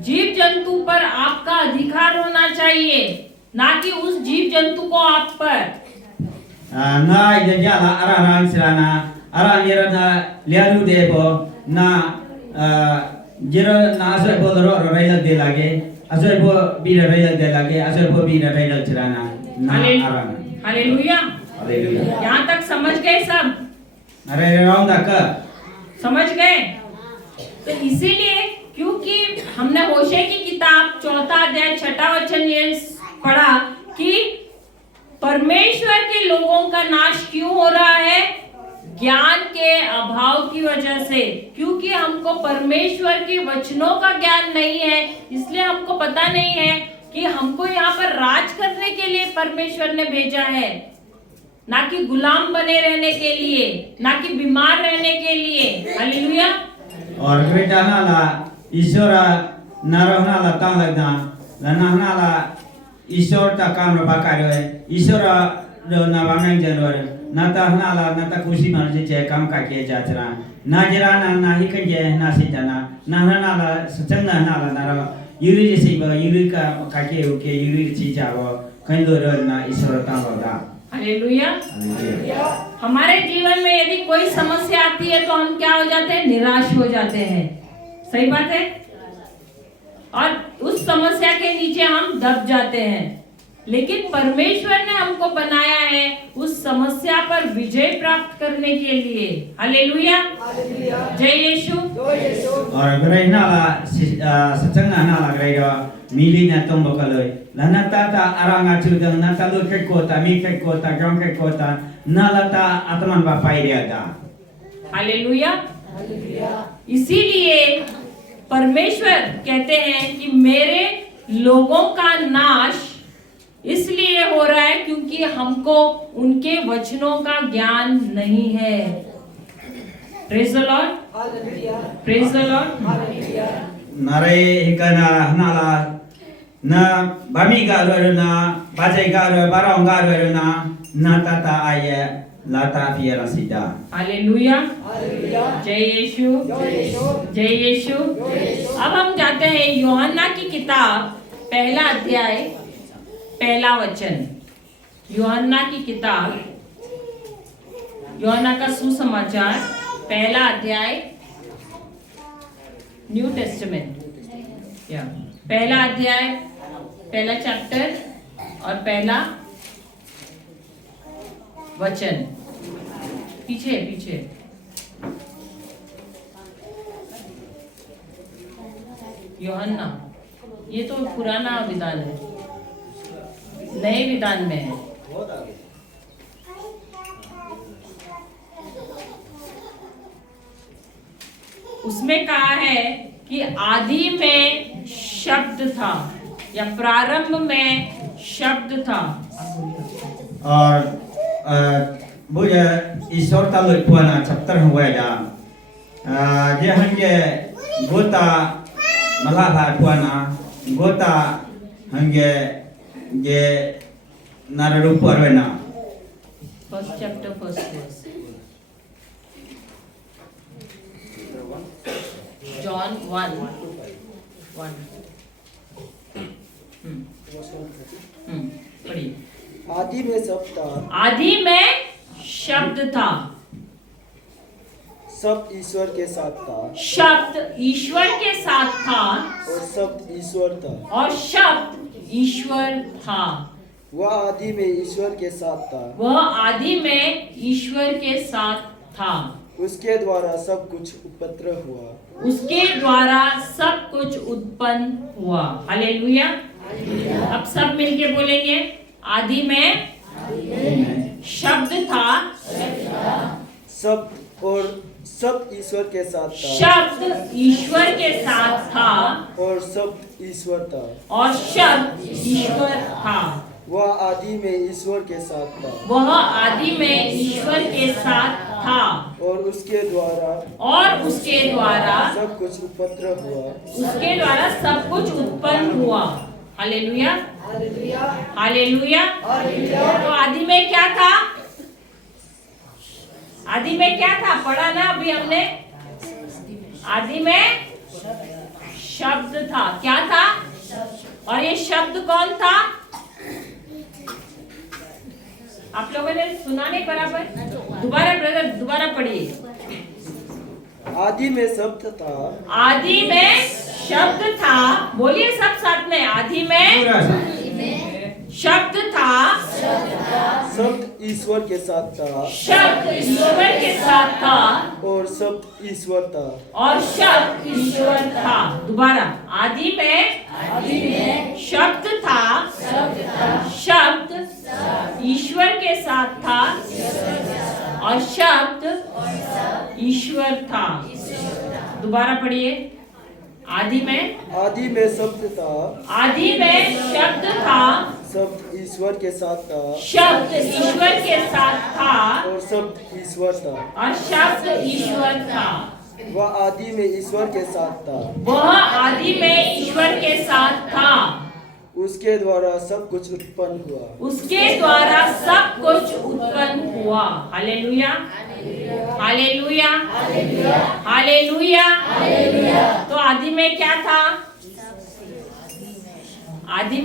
जीव जंतु पर आपका अधिकार होना चाहिए, ना कि उस जीव जंतु को आप पर। ना इदजाला अरांग सिराना अरांग येरना लियारु देबो ना जेरो ना असय बोलरो रैल दे लागे असय बो बीर रैल दे लागे असय बो बीर रैल सिराना ना अरांग। Hallelujah hallelujah. यहाँ तक समझ गए सब? अरे राउंड का समझ गए? तो इसीलिए क्योंकि हमने होशे की किताब 4 अध्याय 6 वचन ये पढ़ा कि परमेश्वर के लोगों का नाश क्यों हो रहा है? ज्ञान के अभाव की वजह से। क्योंकि हमको परमेश्वर के वचनों का ज्ञान नहीं है, इसलिए हमको पता नहीं है कि हमको यहाँ पर राज करने के लिए परमेश्वर ने भेजा है, ना कि गुलाम बने रहने के लिए, ना कि बीमार रहने के लिए। हालेलुया। और बेटा नाला ईश्वर नारो नाला तांग लगना लना नाला ईश्वर ता काम रबा कार्य है ईश्वर रो ना वामें जनवर ना ता नाला ना ता खुशी मार जे काम का के जाचरा ना जरा ना ही के ना सिजना ना नाला सचंग नाला नारो युरी जैसे युरी का के ओके युरी चीज आवो कंदो रो ना ईश्वर तांग लगा। हालेलुया। हमारे जीवन में यदि कोई समस्या आती है तो हम क्या हो जाते हैं? निराश हो जाते हैं। सही बात है। और उस समस्या के नीचे हम दब जाते हैं। लेकिन परमेश्वर ने हमको बनाया है उस समस्या पर विजय प्राप्त करने के लिए। हालेलुया। जय यीशु। और ग्रह नाला सचंग नाला ग्रह मिली ना तुम बकलोय लना ता अरंगा चुदंग ना ता लुट कोता मी के कोता गम के कोता ना लता आत्मन बा पाइरियागा। हालेलुया। इसीलिए परमेश्वर कहते हैं कि मेरे लोगों का नाश इसलिए हो रहा है क्योंकि हमको उनके वचनों का ज्ञान नहीं है। Praise the Lord. Praise the Lord. नारे हिकना नाला ना बामी गारो ना बाजे गारो बारों गारो ना ताता आये लाता फिर सीधा। हालेलुया। जय यीशु। जय यीशु। अब हम जाते हैं यूहन्ना की किताब 1 अध्याय 1 वचन। यूहन्ना की किताब, यूहन्ना का सुसमाचार 1 अध्याय, न्यू टेस्टामेंट या 1 अध्याय 1 चैप्टर और 1 वचन। पीछे यूहन्ना, ये तो पुराना विधान है, नए विधान में है। उसमें कहा है कि आदि में शब्द था या प्रारंभ में शब्द था। और बुझे ईश्वर ता लोग पुआना चैप्टर हुआ जा जे हंगे गोता मलाहा पुआना गोता हंगे जे नारू परवेना। First chapter first verse, John 1:1। पढ़िए। आदि में शब्द था, आदि में शब्द था, शब्द ईश्वर के साथ था, शब्द ईश्वर के साथ था और शब्द ईश्वर था, और शब्द ईश्वर था। वह आदि में ईश्वर के साथ था, वह आदि में ईश्वर के साथ था। उसके द्वारा सब कुछ उत्पन्न हुआ, उसके द्वारा सब कुछ उत्पन्न हुआ। हालेलुया। अब सब मिलके बोलेंगे, आदि में शब्द था, शब्द और शब्द ईश्वर के साथ था, शब्द ईश्वर के साथ था और शब्द ईश्वर था, और शब्द ईश्वर था। वह आदि में ईश्वर के साथ था, वह आदि में ईश्वर के साथ था, और उसके द्वारा सब कुछ उत्पन्न हुआ, उसके द्वारा सब कुछ उत्पन्न हुआ। हालेलुया। हालेलुया। तो आदि में क्या था? आदि में क्या था? पढ़ा ना अभी हमने। आदि में शब्द था। क्या था? और ये शब्द कौन था? आप लोगों ने सुना नहीं बराबर? दोबारा ब्रदर, दोबारा पढ़िए। आदि में शब्द था, आदि में शब्द था। बोलिए सब साथ में, आदि में शब्द था, शब्द ईश्वर के साथ था शब्द ईश्वर के साथ था और शब्द ईश्वर था। और शब्द ईश्वर था। दोबारा, आदि में शब्द था, शब्द ईश्वर के साथ था और शब्द ईश्वर था। दोबारा पढ़िए, आदि में शब्द था, आदि में शब्द था, शब्द ईश्वर के साथ था शब्द ईश्वर के साथ था और शब्द ईश्वर था। और शब्द ईश्वर था। वह आदि में ईश्वर के साथ था, वह आदि में ईश्वर के साथ था। उसके द्वारा सब कुछ उत्पन्न हुआ। उसके द्वारा सब कुछ उत्पन्न हुआ। Hallelujah, hallelujah, hallelujah. तो आदि में क्या था? आदि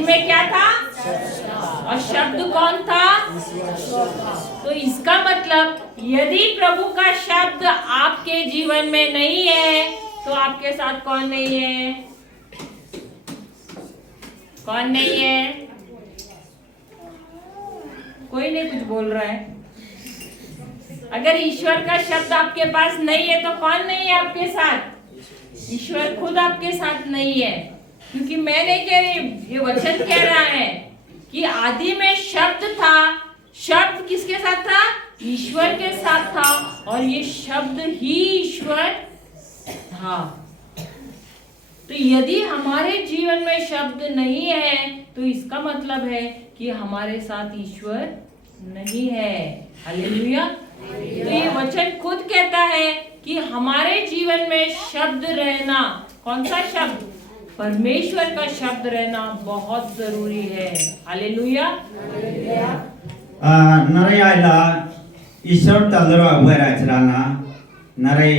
में क्या था? और शब्द कौन था? तो इसका मतलब यदि प्रभु का शब्द आपके जीवन में नहीं है तो आपके साथ कौन नहीं है? कौन नहीं है? कोई नहीं कुछ बोल रहा है। अगर ईश्वर का शब्द आपके पास नहीं है तो कौन नहीं है आपके साथ? ईश्वर खुद आपके साथ नहीं है। क्योंकि मैं नहीं कह रही, ये वचन कह रहा है कि आदि में शब्द था। शब्द किसके साथ था? ईश्वर के साथ था और ये शब्द ही ईश्वर था। तो यदि हमारे जीवन में शब्द नहीं है तो इसका मतलब है कि हमारे साथ ईश्वर नहीं है। हालेलुया। तो ये वचन खुद कहता है कि हमारे जीवन में शब्द रहना, कौन सा शब्द? परमेश्वर का शब्द रहना बहुत जरूरी है। हालेलुया। नरे आइला ईश्वर तलरो अवरा चलाना नरे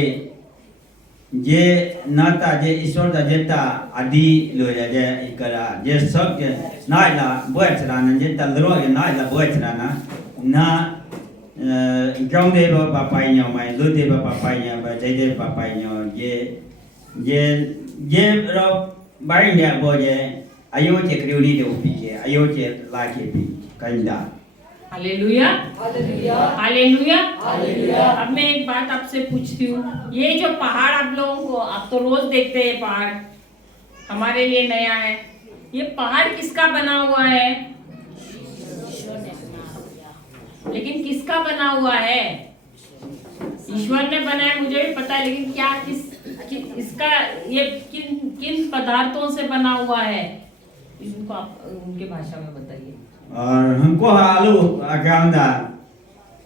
जे नाता जे ईश्वर दा जेता आदि लोया जे इकरा जे सब के नाइला बोचराना जे तलरो के नाइला बोचराना ना Jongde ba papainya mai lude ba papainya ba jade papainya je ro bai nya bo je ayo che kriuli de upi ke ayo che la ke pi kainda। Hallelujah, hallelujah, hallelujah. अब मैं एक बात आपसे पूछती हूँ, ये जो पहाड़ आप लोगों को, आप तो रोज देखते हैं पहाड़, हमारे लिए नया है। ये पहाड़ किसका बना हुआ है? लेकिन किसका बना हुआ है? ईश्वर ने बनाया, मुझे भी पता है, लेकिन क्या इसका ये किन पदार्थों से बना हुआ है? इनको आप उनके भाषा में बताइए। और हमको आलू गांदा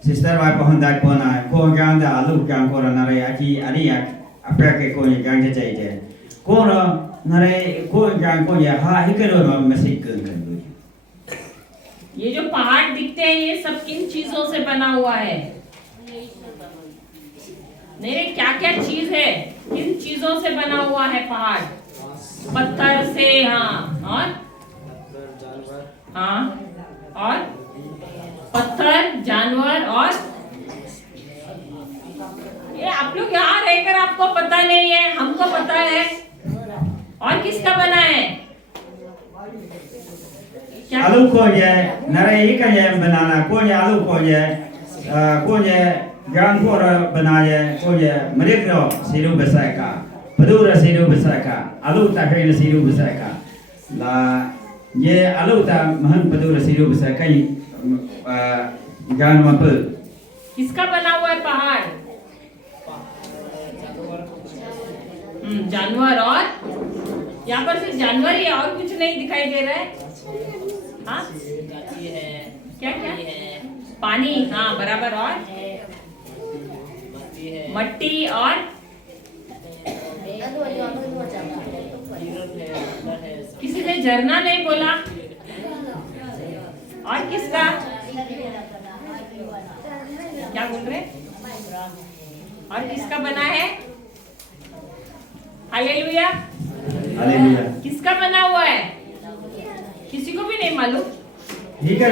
सिस्टर वाई पहुंचा कोना को गांदा आलू क्या को नरे आकी अरिया अपे के को गांजे चाहिए को नरे को गांग को या हा ही करो मैसेज कर। ये जो पहाड़ दिखते हैं ये सब किन चीजों से बना हुआ है? नहीं, क्या क्या चीज है? किन चीजों से बना हुआ है पहाड़? पत्थर से, हाँ, और पत्थर, जानवर, और ये आप लोग यहाँ रहकर आपको पता नहीं है, हमको पता है। और किसका बना है? आलू को je nare ikan je banana ko je आलू को je gang ko bana je ko je merik ro siru besar ka pedura siru besar ka आलू ta kai siru besar ka la ye आलू ta mahan pedura siru besar kai gang apa किसका बना हुआ है पहाड़? जानवर। और यहाँ पर सिर्फ जानवर ही, और कुछ नहीं दिखाई दे रहा है। हाँ, क्या क्या? पानी, हाँ बराबर। और मट्टी, और किसी ने झरना नहीं बोला। और किसका? क्या बोल रहे? और किसका बना है? Hallelujah, hallelujah. किसका बना हुआ है? किसी को भी नहीं मालूम। ठीक है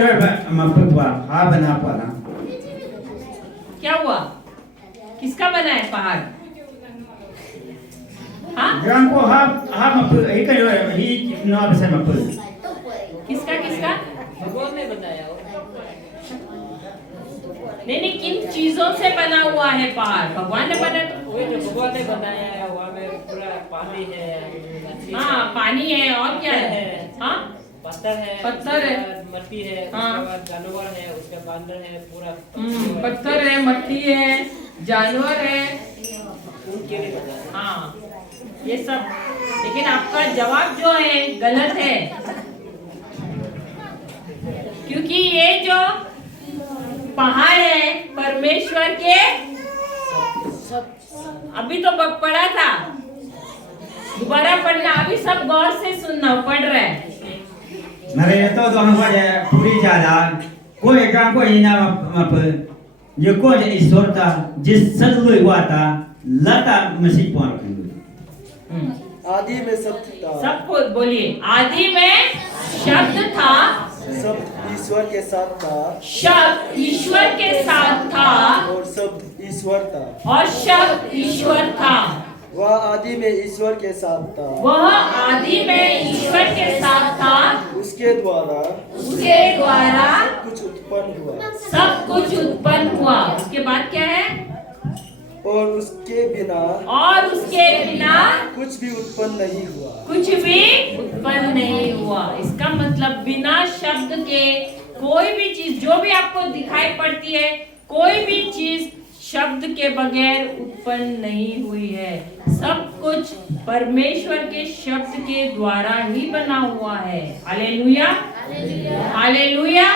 मपतवा हा बना पाना क्या हुआ? किसका बना है पहाड़? हाँ, gang ko ha map ही करो ही ना बसे मप किसका? भगवान ने बताया। चीजों से बना हुआ है पहाड़? भगवान ने बनाया? वो जो भगवान ने बनाया है वहाँ में पूरा पानी है, मछली हाँ, पानी है और क्या है? हाँ, पत्थर है, पत्थर है, उसके बाद मट्टी है, हाँ। उसके बाद जानवर है, उसके बांदर है, पूरा पत्थर है, मट्टी है, जानवर है, उनके लिए बनाया है। हाँ, ये सब। लेकिन आपका जवाब जो है गलत है, क्योंकि ये जो पहाड़ है परमेश्वर के, अभी तो पढ़ा था, दोबारा पढ़ना, अभी सब गौर से सुनना, पढ़ रहे हैं। nare to do han wa de puri ja da ko ye kan ko ina ma pe ye ko je isorta jis sat lui wa ta lata masi pon kan आदि में शब्द था, सब बोलिए, आदि में शब्द था, शब्द ईश्वर के साथ था शब्द ईश्वर के साथ था और शब्द ईश्वर था। और शब्द ईश्वर था। वह आदि में ईश्वर के साथ था, वह आदि में ईश्वर के साथ था, उसके द्वारा उसके द्वारा कुछ उत्पन्न हुआ सब कुछ उत्पन्न हुआ। उसके बाद क्या है? और उसके बिना और उसके बिना कुछ भी उत्पन्न नहीं हुआ। कुछ भी उत्पन्न नहीं हुआ। इसका मतलब बिना शब्द के कोई भी चीज जो भी आपको दिखाई पड़ती है, कोई भी चीज शब्द के बगैर उत्पन्न नहीं हुई है। सब कुछ परमेश्वर के शब्द के द्वारा ही बना हुआ है। Hallelujah, hallelujah.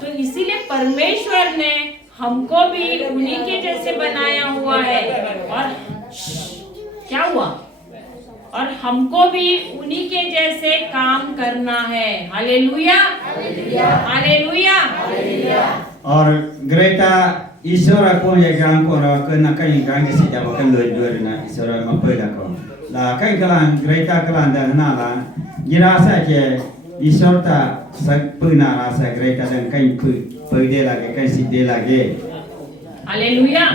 तो इसीलिए परमेश्वर ने हमको भी उन्हीं के जैसे बनाया हुआ है। और क्या हुआ? और हमको भी उन्हीं के जैसे काम करना है। Hallelujah, hallelujah. और ग्रेटा ईश्वर को ये गांव को रा के ना कहीं गांव के सिजा बकन लोई दोर ना ईश्वर मा पैदा को ला कहीं कलान ग्रेटा कलान दा ना ला जिरासा के ईश्वर ता सक पुना रासा ग्रेटा दन कहीं पैदे लागे कहीं सीधे लागे। हालेलुया।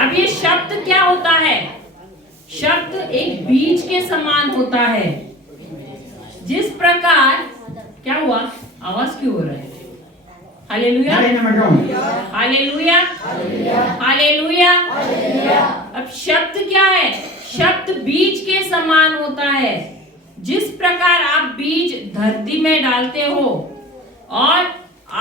अब ये शब्द क्या होता है? शब्द एक बीज के समान होता है। जिस प्रकार क्या हुआ? आवाज क्यों हो रहा है? Hallelujah, hallelujah, hallelujah. अब शब्द क्या है? शब्द बीज के समान होता है। जिस प्रकार आप बीज धरती में डालते हो और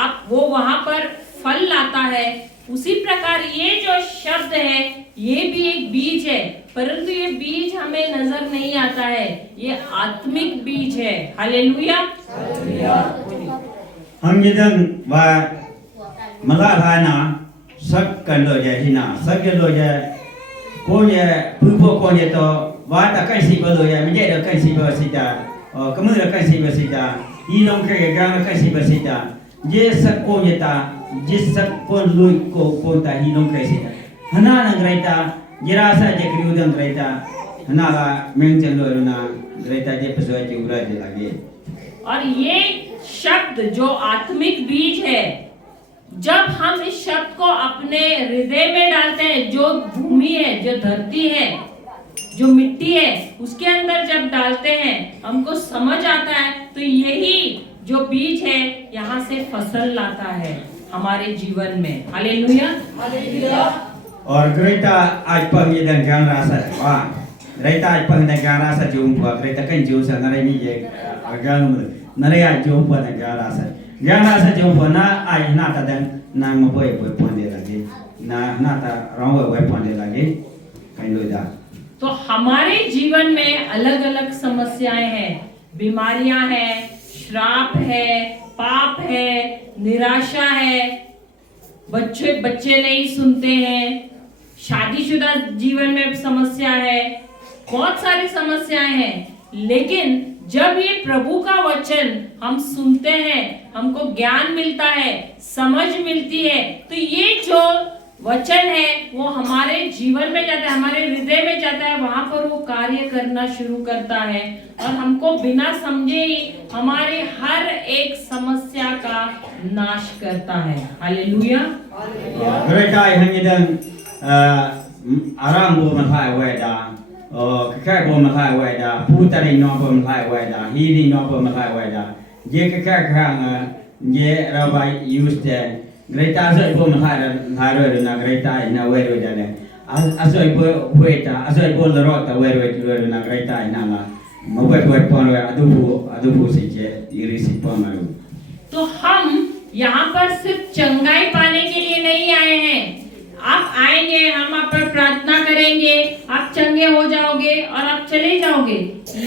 आप वो वहां पर फल लाता है, उसी प्रकार ये जो शब्द है ये भी एक बीज है, परंतु ये बीज हमें नजर नहीं आता है। ये आत्मिक बीज है। हालेलुया। हम जिदन वा मला भाना सब कर लो जे हिना सब लो जे को ये पुपो को ये तो वा ता कैसी बोलो ये मुझे तो कैसी बसीता और कम तो कैसी बसीता ये लोग के गांव कैसी बसीता ये सब को ये ता जिस सब को लुई को पोता ही लोग कैसी हना नगराइता जिरासा जे क्रिउदन ग्राइता हना ला मेंचन लोना ग्राइता जे पसोय जे उरा जे लागे। और ये शब्द जो आत्मिक बीज है, जब हम इस शब्द को अपने हृदय में डालते हैं, जो भूमि है, जो धरती है, जो मिट्टी है, उसके अंदर जब डालते हैं, हमको समझ आता है, तो यही जो बीज है यहाँ से फसल लाता है हमारे जीवन में। Hallelujah, hallelujah. और ग्रेटा आज पर ये dan gan rasa wah Greta आज पर dan gan rasa jumpa Greta kan jauh sana ni je gan nare आज jumpa dan gan rasa jumpa na आज na ta dan na mo boy ponde lagi na ta rong boy ponde lagi kan lo da। तो हमारे जीवन में अलग अलग समस्याएं हैं, बीमारियां हैं, श्राप है, पाप है, निराशा है, बच्चे नहीं सुनते हैं, शादीशुदा जीवन में समस्या है, बहुत सारी समस्याएं हैं। लेकिन जब ये प्रभु का वचन हम सुनते हैं, हमको ज्ञान मिलता है, समझ मिलती है, तो ये जो वचन है वो हमारे जीवन में जाता है, हमारे हृदय में जाता है, वहां पर वो कार्य करना शुरू करता है और हमको बिना समझे ही हमारे हर एक समस्या का नाश करता है। हालेलुया। ग्रेटा हम ये dan आराम bo mathai weda kai bo mathai weda puta ni no bo mathai weda hi ni no bo mathai weda je kai khang je rabai use greita asoi bo maharo na greita na wero jale asoi bo hueta asoi bo lorota wero na greita na la mobat pon adubu siche irisi pon maru. तो हम यहाँ पर सिर्फ चंगाई पाने के लिए नहीं आए हैं। आप आएंगे, हम आप पर प्रार्थना करेंगे, आप चंगे हो जाओगे और आप चले जाओगे।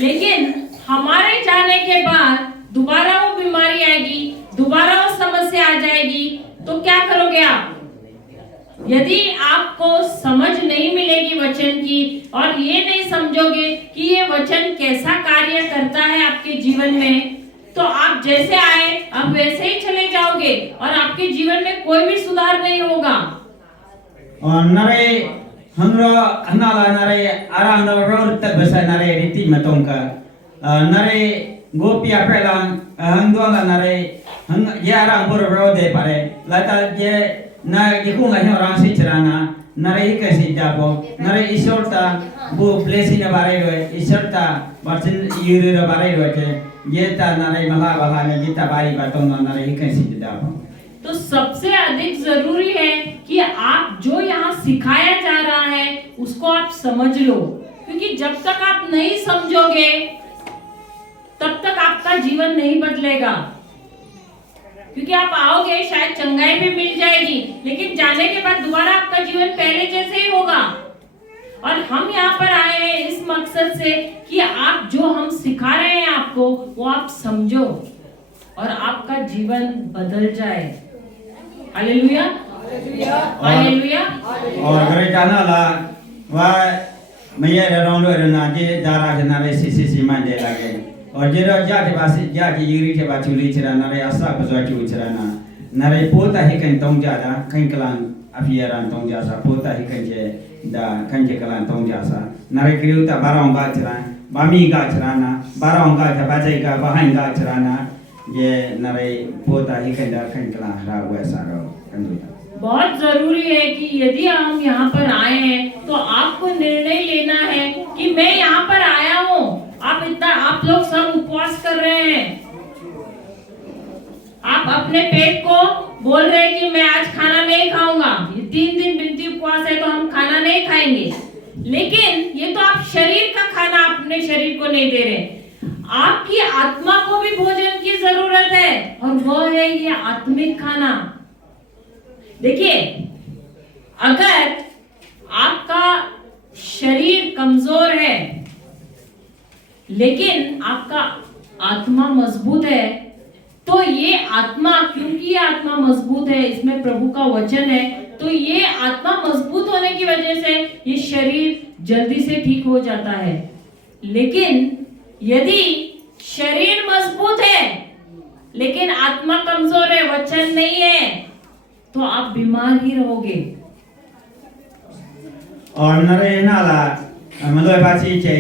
लेकिन हमारे जाने के बाद दोबारा वो बीमारी आएगी, दोबारा वो समस्या आ जाएगी, तो क्या करोगे आप? यदि आपको समझ नहीं मिलेगी वचन की और ये नहीं समझोगे कि ये वचन कैसा कार्य करता है आपके जीवन में, तो आप जैसे आए आप वैसे ही चले जाओगे और आपके जीवन में कोई भी सुधार नहीं होगा। और नरे हमरो हनाला नरे आराम रोड तक बसा नरे रीति मतों का नरे गोपिया पहला हंगोला नरे हंग ये आराम पर रोड दे पारे लता ये ना ये कुंगा है orang si cerana nare ही कैसे जाबो नरे ईश्वर ता वो ब्लेसिंग ने बारे रोए ईश्वर ता बर्तन यूरे रे बारे रोए के ये ता नरे महा ने गीता बारी बातों नरे ही कैसे जाबो। तो सबसे अधिक जरूरी है कि आप जो यहाँ सिखाया जा रहा है उसको आप समझ लो, क्योंकि जब तक आप नहीं समझोगे तब तक आपका जीवन नहीं बदलेगा। क्योंकि आप आओगे शायद चंगाई भी मिल जाएगी, लेकिन जाने के बाद दोबारा आपका जीवन पहले जैसे ही होगा। और हम यहाँ पर आए हैं इस मकसद से कि आप जो हम सिखा रहे हैं आपको वो आप समझो और आपका जीवन बदल जाए। Hallelujah hallelujah. और करे जाना ला वह मैं रौंडो रना जे दारा जना रे सी मांडे लगे और जेरो जाके बासी जाके यूरी के बाचुली चरा नरे आसा बजाचु चरा ना नरे पोता ही कन तोंग जादा कन कलान अफियरान तोंग जासा पोता ही कन जे दा कन जे कलान तोंग जासा नरे क्रियुता बारों गा चरा बामी गा चरा ना बारों गा था बाजे गा बहाइन गा चरा ना ये नरे पोता ही कन दा कन कलान रा वैसा रो कंदुता। बहुत जरूरी है कि यदि हम यहाँ पर आए हैं तो आपको निर्णय लेना है कि मैं यहाँ पर आया हूँ। आप लोग सब उपवास कर रहे हैं, आप अपने पेट को बोल रहे हैं कि मैं आज खाना नहीं खाऊंगा, ये 3 दिन बिनती उपवास है तो हम खाना नहीं खाएंगे, लेकिन ये तो आप शरीर का खाना अपने शरीर को नहीं दे रहे। आपकी आत्मा को भी भोजन की जरूरत है और वो है ये आत्मिक खाना। देखिए, अगर आपका शरीर कमजोर है लेकिन आपका आत्मा मजबूत है, तो ये आत्मा, क्योंकि ये आत्मा मजबूत है, इसमें प्रभु का वचन है, तो ये आत्मा मजबूत होने की वजह से ये शरीर जल्दी से ठीक हो जाता है। लेकिन यदि शरीर मजबूत है लेकिन आत्मा कमजोर है, वचन नहीं है, तो आप बीमार ही रहोगे। और नरे नाला मतलब बाची चे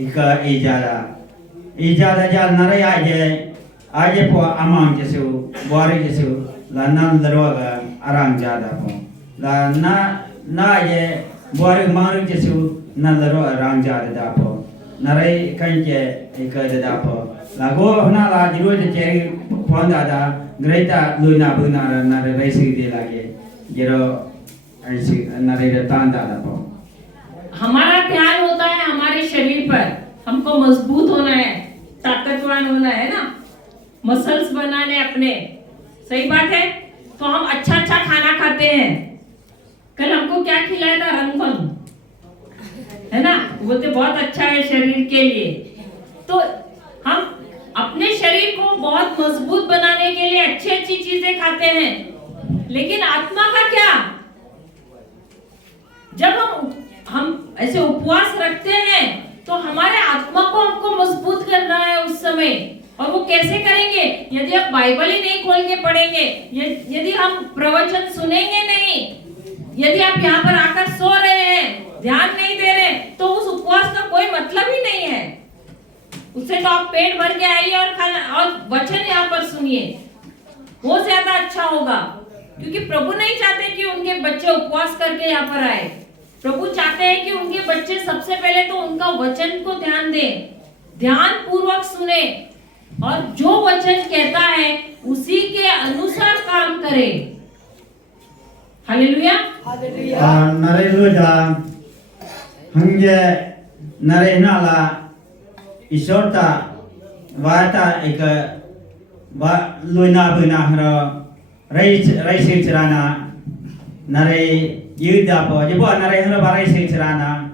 इका इजादा जाल नरे आजे पो अमांग केसु वारे केसु ला नल दरोगा आराम जादा पो ला ना ये वारे मारू केसु नल दरो आराम जादा दा पो नरे कंचे इका दा पो ला गो हना ला जिरो चेरी फोन दादा ग्रेटा लुना बुना नरे रेसी दे लागे जिरो ऐसी नरे तान दादा पो। हमारा ध्यान होता है हमारे शरीर पर, हमको मजबूत होना है, ताकतवान होना है ना, मसल्स बनाने अपने, सही बात है। तो हम अच्छा खाना खाते हैं। कल हमको क्या खिलाया था? रंगभंग, है ना, वो तो बहुत अच्छा है शरीर के लिए। तो हम अपने शरीर को बहुत मजबूत बनाने के लिए अच्छी चीजें खाते हैं, लेकिन आत्मा का क्या? जब हम ऐसे उपवास रखते हैं तो हमारे आत्मा को हमको मजबूत करना है उस समय। और वो कैसे करेंगे? यदि आप बाइबल ही नहीं खोल के पढ़ेंगे, यदि हम प्रवचन सुनेंगे नहीं, यदि आप यहाँ पर आकर सो रहे हैं, ध्यान नहीं दे रहे, तो उस उपवास का कोई मतलब ही नहीं है। उससे तो आप पेट भर के आइए और खाना और वचन यहाँ पर सुनिए, वो ज्यादा अच्छा होगा। क्योंकि प्रभु नहीं चाहते कि उनके बच्चे उपवास करके यहाँ पर आए। प्रभु चाहते हैं कि उनके बच्चे सबसे पहले तो उनका वचन को ध्यान दें, ध्यान पूर्वक सुने और जो वचन कहता है उसी के अनुसार काम करें। Hallelujah. nare lu da hangye nare nala isorta wata ek ba luina bina hara rai se chirana nare yuda po je bo nare hara ba rai se chirana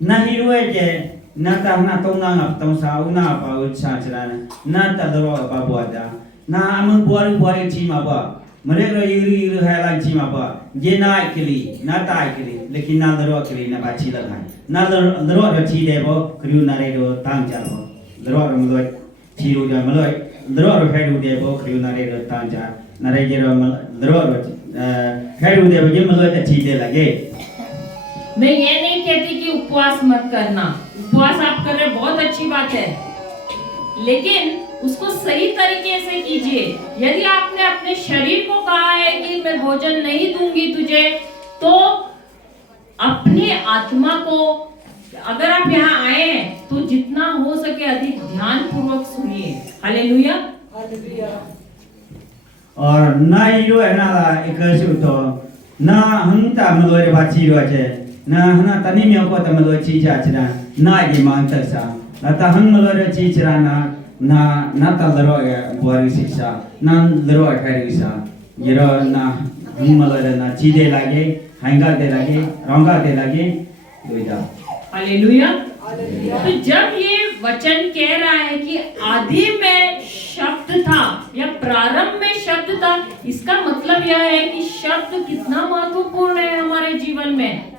na hiruwe je na ta na tong na ngap tong sa una pa utsa chirana na ta doro ba bo da na amun buari chi ma ba mereka yuri halang cima apa, jena ikili, nata ikili, lekin na daro ikili na baci lagi, na daro ada cide bo, kriu nare do tang jalo, daro ada mulai ciru dia mulai, daro ada heru dia bo, kriu nare do tang jalo, nare jero daro ada heru dia bo, je mulai ada cide lagi. मैं ये नहीं कहती कि उपवास मत करना, उपवास आप कर रहे बहुत अच्छी बात है, लेकिन उसको सही तरीके से कीजिए। यदि आपने अपने शरीर को कहा है कि मैं भोजन नहीं दूंगी तुझे, तो अपनी आत्मा को, अगर आप यहाँ आए हैं तो जितना हो सके अधिक ध्यान पूर्वक सुनिए। हालेलुया। और ना इरो है ना एक सुतो ना हम ता मलोरे बाची रोजे ना हना तनी में को ता मलो चीज आचरा ना ये मानता सा ना ता हम मलोरे चीज Rana na ta daro ya buari siksa na daro khari sa jero na humala na chide lage hanga de lage ranga de lage doida hallelujah. तो जब ये वचन कह रहा है कि आदि में शब्द था या प्रारंभ में शब्द था, इसका मतलब यह है कि शब्द कितना महत्वपूर्ण है हमारे जीवन में।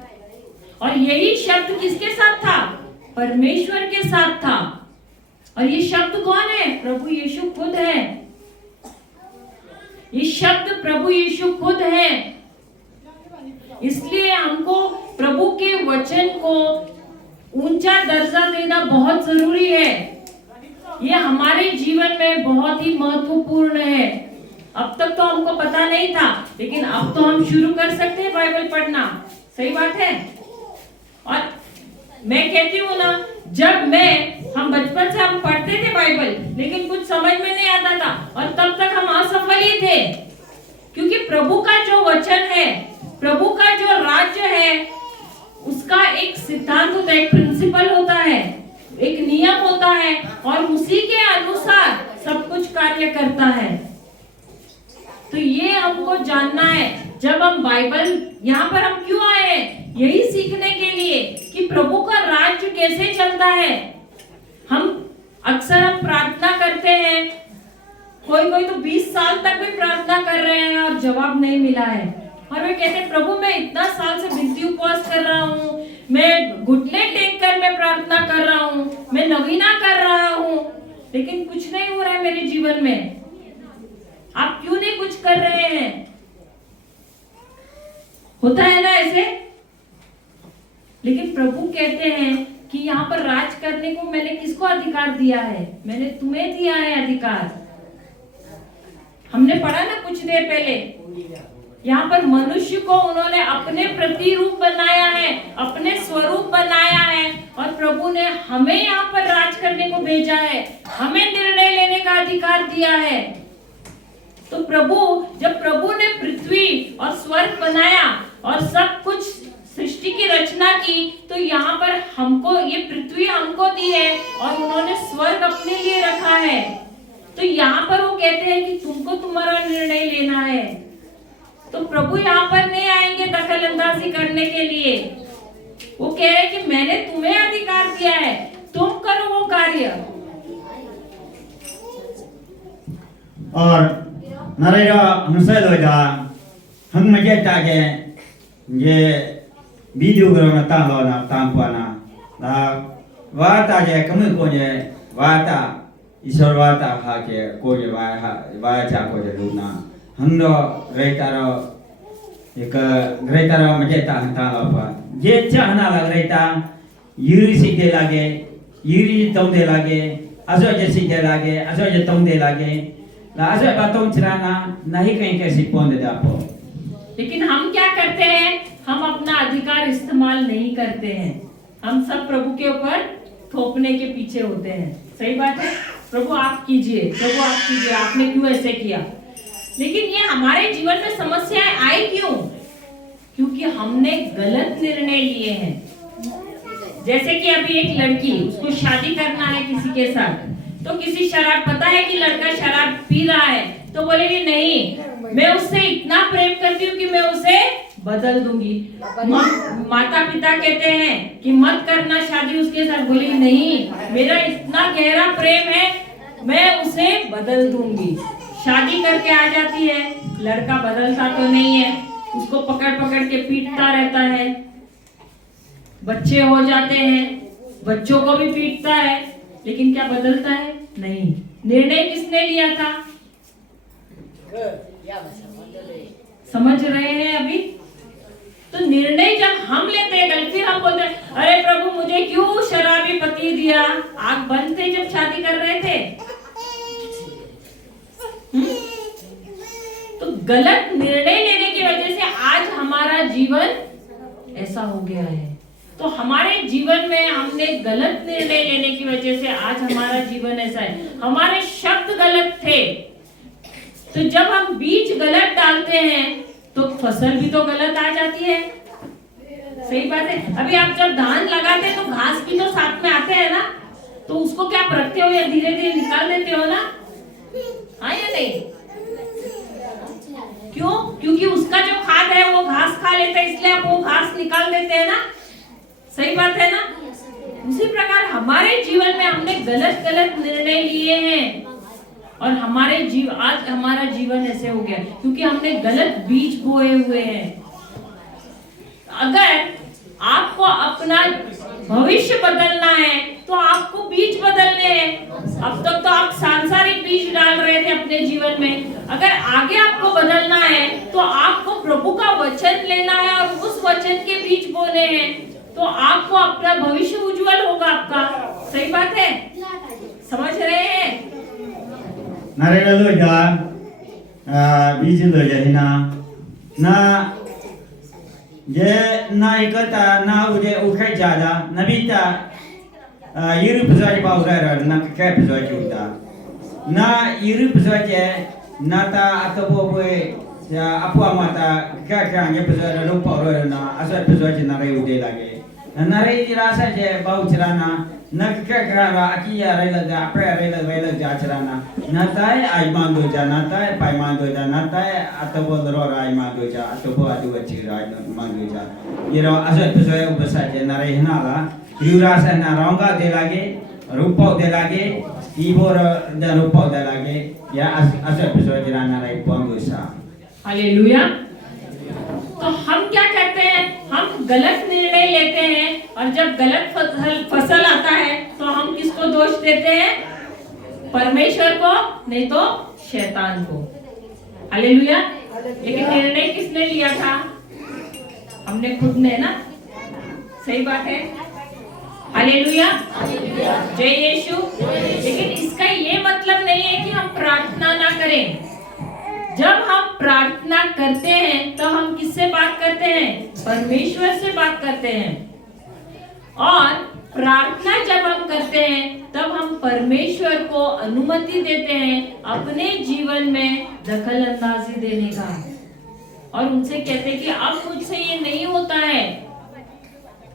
और यही शब्द किसके साथ था? परमेश्वर के साथ था। और ये शब्द कौन है? प्रभु यीशु खुद है। ये शब्द प्रभु यीशु खुद है। इसलिए हमको प्रभु के वचन को ऊंचा दर्जा देना बहुत जरूरी है। ये हमारे जीवन में बहुत ही महत्वपूर्ण है। अब तक तो हमको पता नहीं था, लेकिन अब तो हम शुरू कर सकते हैं बाइबल पढ़ना। सही बात है। और मैं कहती हूँ ना, जब हम बचपन से हम पढ़ते थे बाइबल, लेकिन कुछ समझ में नहीं आता था और तब तक हम असफल ही थे, क्योंकि प्रभु का जो वचन है, प्रभु का जो राज्य है, उसका एक सिद्धांत होता है, एक प्रिंसिपल होता है, एक नियम होता है और उसी के अनुसार सब कुछ कार्य करता है। तो ये हमको जानना है। जब हम बाइबल, यहाँ पर हम क्यों आए हैं? यही सीखने के लिए कि प्रभु का राज्य कैसे चलता है। हम अक्सर प्रार्थना करते हैं, कोई तो 20 साल तक भी प्रार्थना कर रहे हैं और जवाब नहीं मिला है, और वे कहते हैं प्रभु मैं इतना साल से विनती उपवास कर रहा हूँ, मैं घुटने टेक कर मैं प्रार्थना कर रहा हूँ, मैं नवीना कर रहा हूँ, लेकिन कुछ नहीं हो रहा है मेरे जीवन में। आप क्यों नहीं कुछ कर रहे हैं? होता है ना ऐसे। लेकिन प्रभु कहते हैं कि यहाँ पर राज करने को मैंने किसको अधिकार दिया है? मैंने तुम्हें दिया है अधिकार। हमने पढ़ा ना कुछ देर पहले, यहाँ पर मनुष्य को उन्होंने अपने प्रतिरूप बनाया है, अपने स्वरूप बनाया है, और प्रभु ने हमें यहाँ पर राज करने को भेजा है, हमें निर्णय लेने का अधिकार दिया है। तो जब प्रभु ने पृथ्वी और स्वर्ग बनाया और सब कुछ सृष्टि की रचना की, तो यहाँ पर हमको ये पृथ्वी हमको दी है और उन्होंने स्वर्ग अपने लिए रखा है। तो यहाँ पर वो कहते हैं कि तुमको तुम्हारा निर्णय लेना है। तो प्रभु यहाँ पर नहीं आएंगे दखल अंदाजी करने के लिए। वो कह रहे कि मैंने तुम्हें अधिकार दिया है, तुम करो वो कार्य। और नरेगा हमसे लोगा हम मजे ताजे ये वीडियो ग्राम तालो ना तांपाना ना वाता जे कम को जे वाता ईश्वर वाता हाके को जे वाचा को जे लूना हंगो ग्रेटारो एक ग्रेटारो मजे तालो पा जे चाहना लग रेटा यूरी सीखे लागे यूरी तोंदे लागे असो जे सीखे लागे असो जे तोंदे लागे लाजे बातों चराना नहीं कहीं कैसी पौंदे दापो। लेकिन हम क्या करते हैं? हम अपना अधिकार इस्तेमाल नहीं करते हैं। हम सब प्रभु के ऊपर थोपने के पीछे होते हैं। सही बात है। प्रभु आप कीजिए, प्रभु आप कीजिए, आपने क्यों ऐसे किया? लेकिन ये हमारे जीवन में समस्याएं आई क्यों? क्योंकि हमने गलत निर्णय लिए हैं। जैसे कि अभी एक लड़की, उसको शादी करना है किसी के साथ, तो किसी शराब, पता है कि लड़का शराब पी रहा है, तो बोलेगी नहीं, मैं उससे इतना प्रेम करती हूँ कि मैं उसे बदल दूंगी। माता पिता कहते हैं कि मत करना शादी उसके साथ, बोलेगी नहीं, मेरा इतना गहरा प्रेम है, मैं उसे बदल दूंगी। शादी करके आ जाती है, लड़का बदलता तो नहीं है, उसको पकड़ पकड़ के पीटता रहता है। बच्चे हो जाते हैं, बच्चों को भी पीटता है, लेकिन क्या बदलता है? नहीं। निर्णय किसने लिया था? समझ रहे हैं अभी? तो निर्णय जब हम लेते हैं गलत, फिर हम बोलते हैं अरे प्रभु मुझे क्यों शराबी पति दिया? आग बंद थे जब शादी कर रहे थे। तो गलत निर्णय लेने की वजह से आज हमारा जीवन ऐसा हो गया है। तो हमारे जीवन में हमने गलत निर्णय लेने की वजह से आज हमारा जीवन ऐसा है। हमारे शब्द गलत थे, तो जब हम बीज गलत डालते हैं तो फसल भी तो गलत आ जाती है। सही बात है। अभी आप जब धान लगाते हैं तो घास भी तो साथ में आते हैं ना, तो उसको क्या आप रखते हो या धीरे धीरे निकाल देते हो ना? हाँ या नहीं? क्यों? क्योंकि उसका जो खाद है वो घास खा लेता है, इसलिए आप वो घास निकाल देते हैं ना। सही बात है ना? उसी प्रकार हमारे जीवन में हमने गलत गलत निर्णय लिए हैं और आज हमारा जीवन ऐसे हो गया क्योंकि हमने गलत बीज बोए हुए हैं। अगर आपको अपना भविष्य बदलना है तो आपको बीज बदलने हैं। अब तक तो आप सांसारिक बीज डाल रहे थे अपने जीवन में, अगर आगे आपको बदलना है तो आपको प्रभु का वचन लेना है और उस वचन के बीज बोने हैं, तो आपको अपना भविष्य उज्जवल होगा आपका। सही बात है? समझ रहे हैं? नारे लो जा बीज लो जा ना जे ना इकता ना उजे उखे जादा नबीता yiru pesawat bau rara na ke pesawat juta na yiru pesawat na ta atau boy ya apa mata kakak nya pesawat lupa rara na asal pesawat na rai ude lagi na rai dirasa je bau cerana na kakak ra akia rai laga apa rai laga cerana na tai ai mando ja na tai pai mando ja na tai atau bo rara ai mando ja atau bo adu cira mando ja yero asal pesawat besar je na rai hnala युवराज ना रंगा दे लागे रूपा दे लागे इबोर the रूपा दे लागे या असर पिसोज राना रे पंगुसा। Hallelujah. तो हम क्या करते हैं? हम गलत निर्णय लेते हैं और जब गलत फसल आता है तो हम किसको दोष देते हैं? परमेश्वर को, नहीं तो शैतान को। हालेलुया। लेकिन निर्णय किसने लिया था? हमने खुद ने ना। सही बात है। हालेलुया, जय यीशु। लेकिन इसका ये मतलब नहीं है कि हम प्रार्थना ना करें। जब हम प्रार्थना करते हैं तो हम किससे बात करते हैं? परमेश्वर से बात करते हैं। और प्रार्थना जब हम करते हैं तब हम परमेश्वर को अनुमति देते हैं अपने जीवन में दखल अंदाजी देने का, और उनसे कहते हैं कि अब मुझसे ये नहीं होता है,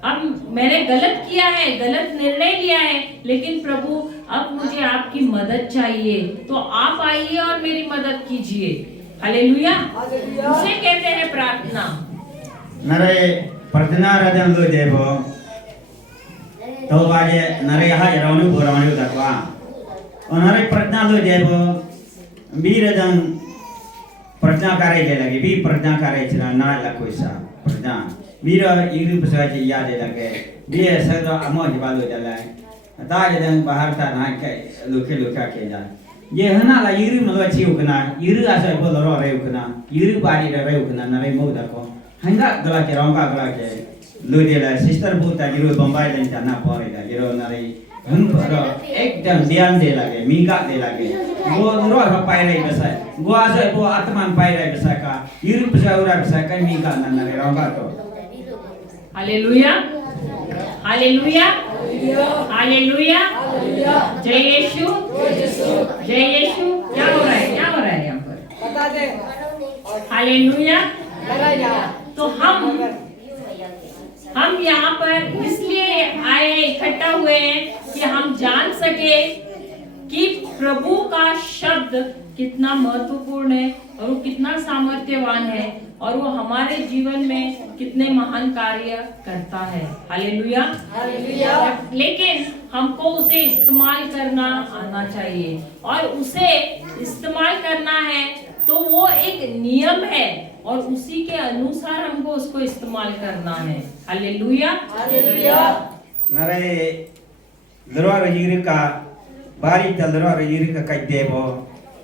अब मैंने गलत किया है, गलत निर्णय लिया है, लेकिन प्रभु अब मुझे आपकी मदद चाहिए, तो आप आइए और मेरी मदद कीजिए। हालेलुया। उसे कहते हैं प्रार्थना। नरे प्रार्थना रदन लो देवो तो बाजे नरे हा यरावनु बोरावनु दकवा नरे प्रार्थना लो देवो बीरदन प्रार्थना करे जे लगे भी प्रार्थना करे चला ना लकोसा प्रार्थना बीरो इरु pesawat ya de lage dia sado amo jibalo jalan ta jadang bahar ta na ke luka ke ja ye hana la iru mala chiu kana iru asa bo loro reu kana iru bari reu kana na re mo da ko hanga gala ke ronga gala ke lu de la sister bu ta iru bombay dan ta na pore da iru na re hun paro ekdam diam de lage miga de lage go ro ha pai re basa go asa bo atman pai re basa ka iru pesawat ura basa ka miga na re ronga to। Hallelujah, hallelujah, hallelujah, जय यीशु, जय यीशु। क्या हो रहा है? क्या हो रहा है यहाँ पर? हालेलुया, तो हम यहाँ पर इसलिए आए इकट्ठा हुए हैं कि हम जान सके कि प्रभु का शब्द कितना महत्वपूर्ण है और वो कितना सामर्थ्यवान है और वो हमारे जीवन में कितने महान कार्य करता है। हालेलुया। लेकिन हमको उसे इस्तेमाल करना आना चाहिए और उसे इस्तेमाल करना है तो वो एक नियम है और उसी के अनुसार हमको उसको इस्तेमाल करना है। हालेलुया। नरे लरवा रजीर का बारी तलरवा रजीर का कई देवो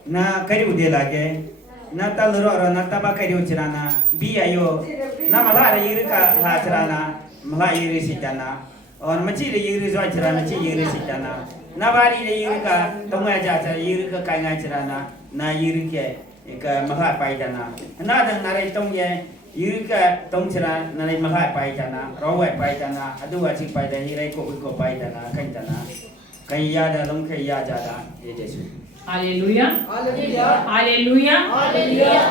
ना करी उदे लागे ना तलरवा ना तबा करी उचराना बी आयो ना मला रजीर का लाचराना मला यरी सिटाना और मची रजीर जो चराना ची यरी सिटाना ना बारी रजीर का तमुया जाचा यरी का कांगा चराना ना यरी के एक मला पाइदाना ना दंग नरे तंगे यरी का तंगचरा नरे मला पाइदाना रोवे पाइदाना अदुवा ची पाइदा हिरे को पाइदाना कंजना कहीं याद है लम कहीं याद जाता ये जैसे हालेलुया। हालेलुया।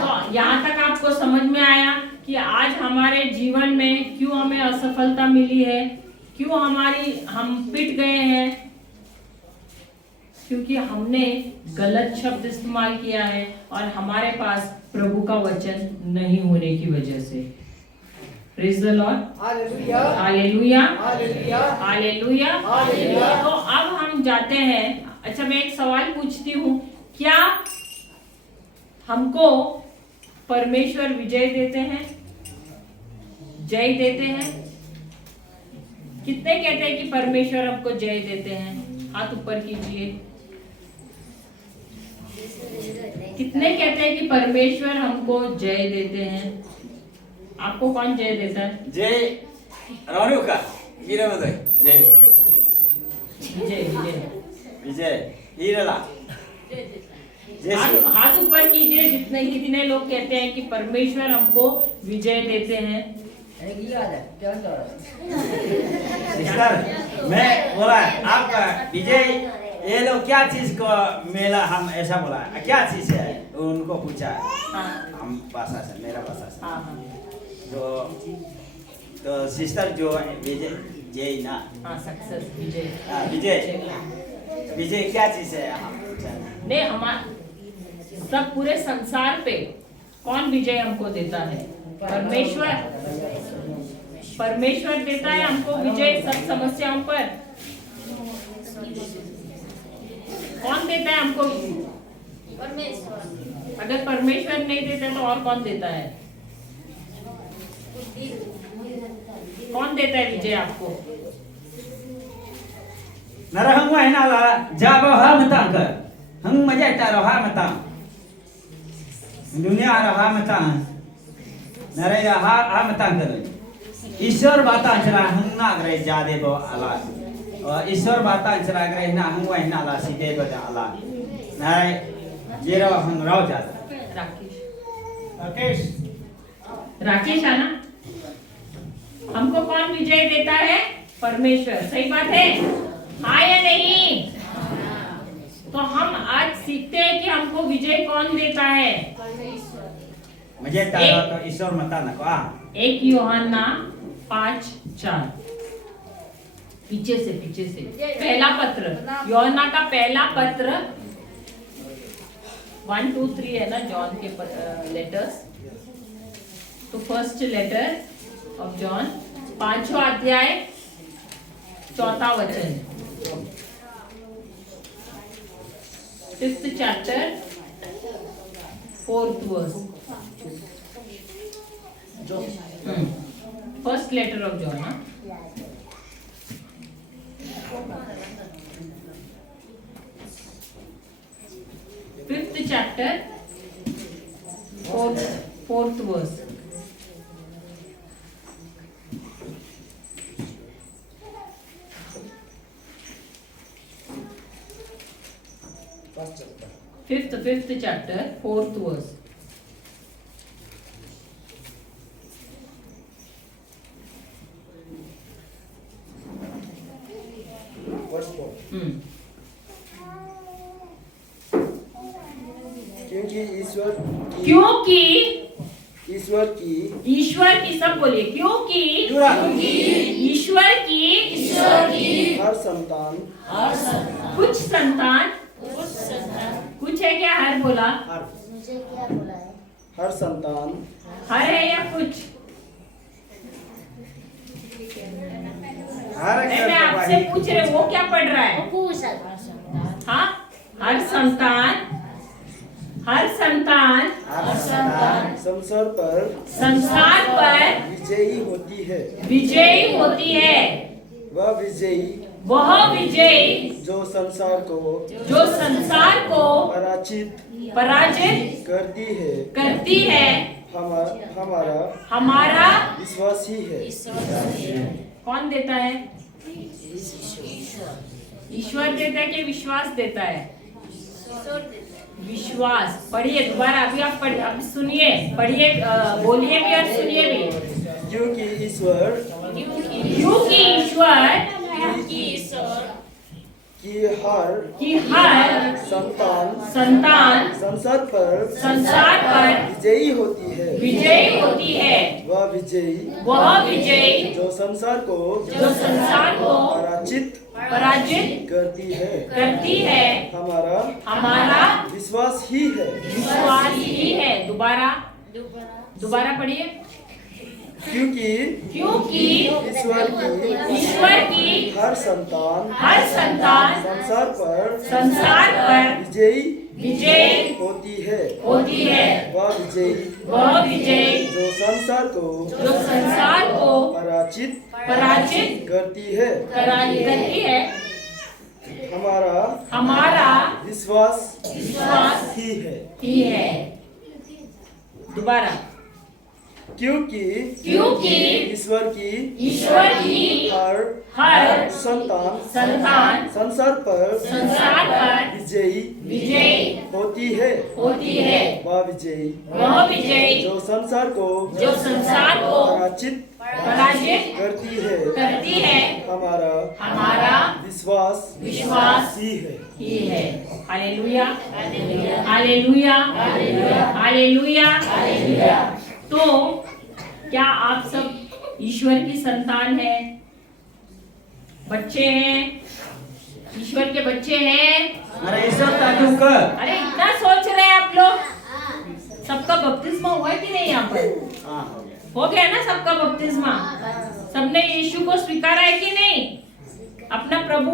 तो यहाँ तक आपको समझ में आया कि आज हमारे जीवन में क्यों हमें असफलता मिली है, क्यों हम पिट गए हैं, क्योंकि हमने गलत शब्द इस्तेमाल किया है और हमारे पास प्रभु का वचन नहीं होने की वजह से। Praise the Lord. Hallelujah. Hallelujah. तो अब हम जाते हैं। अच्छा, मैं एक सवाल पूछती हूँ, क्या हमको परमेश्वर विजय देते हैं, जय देते हैं? कितने कहते हैं कि परमेश्वर हमको जय देते हैं? हाथ ऊपर कीजिए। कितने कहते हैं कि परमेश्वर हमको जय देते हैं? आपको कौन जय देता है? जय रोनु का हीरा मदय जय विजय विजय विजय हीराला हाथ ऊपर कीजिए जितने कितने लोग कहते हैं कि परमेश्वर हमको विजय देते हैं। सिस्टर मैं बोला आपका विजय ये लोग क्या चीज को मेला हम ऐसा बोला क्या चीज है उनको पूछा हम भाषा से मेरा भाषा से तो सिस्टर जो विजय जय ना सक्सेस विजय विजय विजय क्या चीज है हम नहीं हमारे सब पूरे संसार पे कौन विजय हमको देता है? परमेश्वर देता है हमको विजय सब समस्याओं पर। कौन देता है हमको? अगर परमेश्वर नहीं देता तो और कौन देता है? कौन देता है विजय आपको? नरहंग है ना ला जब हम तंग हम मजा तारो हम तंग दुनिया रहा मता नरे रहा हम तंग ईश्वर बाता चला हम ना करे जादे बो अला और ईश्वर बाता चला करे ना हम वह ना ला सीधे बो अला नरे ये रो हम राव जाता राकेश राकेश आना हमको कौन विजय देता है? परमेश्वर। सही बात है, हाँ या नहीं? तो हम आज सीखते हैं कि हमको विजय कौन देता है? मजे तारो तो ईश्वर मता ना को 1 यूहन्ना 5:4 पीछे से पहला पत्र, यूहन्ना का पहला पत्र 1, 2, 3 है ना जॉन के लेटर्स। तो फर्स्ट लेटर ऑफ जॉन 5वां अध्याय 4था वचन, 5th chapter 4th verse। First letter of John ना fifth chapter 4th verse। fifth chapter 4th verse। Verse 4 क्योंकि ईश्वर की सब बोलिए, क्योंकि ईश्वर की हर संतान कुछ संतान, कुछ है क्या? हर बोला, हर संतान हर है या कुछ? नहीं, मैं आपसे पूछ रही हूँ, वो क्या पढ़ रहा है? हाँ, हर संतान संसार पर विजयी होती है। वह विजयी जो संसार को पराजित करती है। हमारा विश्वास ही है। कौन देता है? ईश्वर देता है कि विश्वास देता है? विश्वास। पढ़िए दोबारा, अभी आप अब सुनिए, पढ़िए, बोलिए भी और सुनिए भी। क्योंकि ईश्वर की हर संतान संसार पर विजयी होती है। वह विजयी जो संसार को पराजित करती है। हमारा विश्वास ही है। दोबारा पढ़िए। क्योंकि ईश्वर की हर संतान संसार पर विजयी होती है। वह विजयी जो संसार को पराजित करती है। हमारा विश्वास ही है। दोबारा। क्योंकि ईश्वर की हर संतान संसार पर विजयी होती है। वह विजयी जो संसार को पराजित करती है। हमारा विश्वास ही है। Hallelujah, hallelujah, hallelujah. तो क्या आप सब ईश्वर की संतान हैं? बच्चे हैं? ईश्वर के बच्चे हैं? अरे इतना सोच रहे हैं आप लोग? सबका बपतिस्मा हुआ कि नहीं? यहाँ पर हो गया ना सबका बपतिस्मा? सबने यीशु को स्वीकारा है कि नहीं? अपना प्रभु,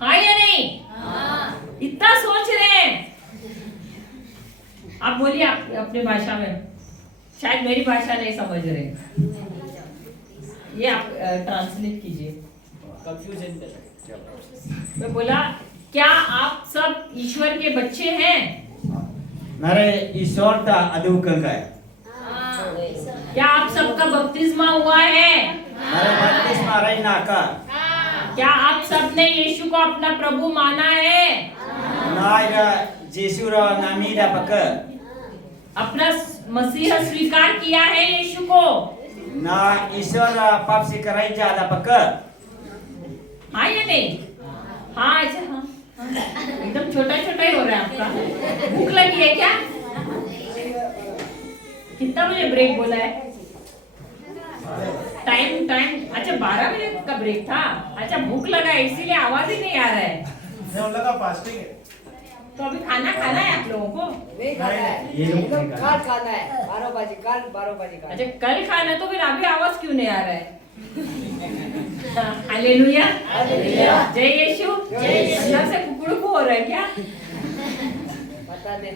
हाँ या नहीं? इतना सोच रहे हैं? आप बोलिए अपनी भाषा में। शायद मेरी भाषा नहीं समझ रहे, ये आप ट्रांसलेट कीजिए। कंफ्यूजन मैं बोला, क्या आप सब ईश्वर के बच्चे हैं? नरे ईश्वर ता अदु कंगा है। क्या आप सबका बपतिस्मा हुआ है? नरे बपतिस्मा रही ना का। क्या आप सबने यीशु को अपना प्रभु माना है? नायरा यीशु रा नामी दा पक। अपना मसीहा स्वीकार किया है यीशु को? ना ईश्वर पाप से कराई जाला पक। हाँ या नहीं? हाँ, अच्छा, हाँ। एकदम छोटा छोटा ही हो रहा है आपका। भूख लगी है क्या? कितना बजे ब्रेक बोला है? टाइम अच्छा 12 मिनट का ब्रेक था। अच्छा, भूख लगा है इसीलिए आवाज ही नहीं आ रहा है। लगा फास्टिंग है। तो अभी खाना है आप लोगों को? ये लोग कल खाना है 12 बजे, कल 12 बजे का। अच्छा, कल खाना, तो फिर अभी आवाज क्यों नहीं आ रहा है? हालेलुया, जय यीशु। अंदर से कुकड़ू हो रहा है क्या? बता दे।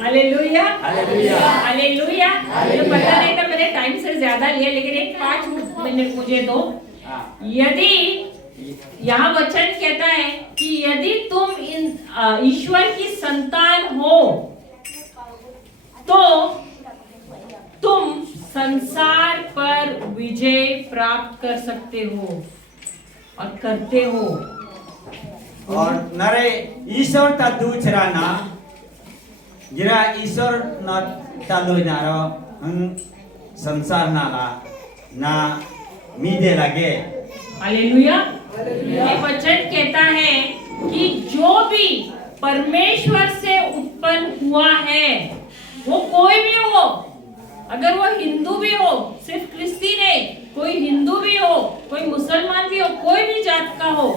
Hallelujah, hallelujah. मुझे पता नहीं था, मैंने टाइम से ज्यादा लिया, लेकिन एक 5 मिनट मुझे दो। यदि यहाँ वचन कहता है कि यदि तुम ईश्वर की संतान हो तो तुम संसार पर विजय प्राप्त कर सकते हो और करते हो। और नरे ईश्वर ता दूसरा ना गिरा ईश्वर ना तालो नारो संसार नाला ना मीदे लगे। हालेलुया। ये वचन कहता है कि जो भी परमेश्वर से उत्पन्न उत्पन्न हुआ है, वो कोई भी हो, अगर वो हिंदू भी हो, सिर्फ क्रिश्चियन नहीं, कोई हिंदू भी हो, कोई मुसलमान भी हो, कोई भी जात का हो,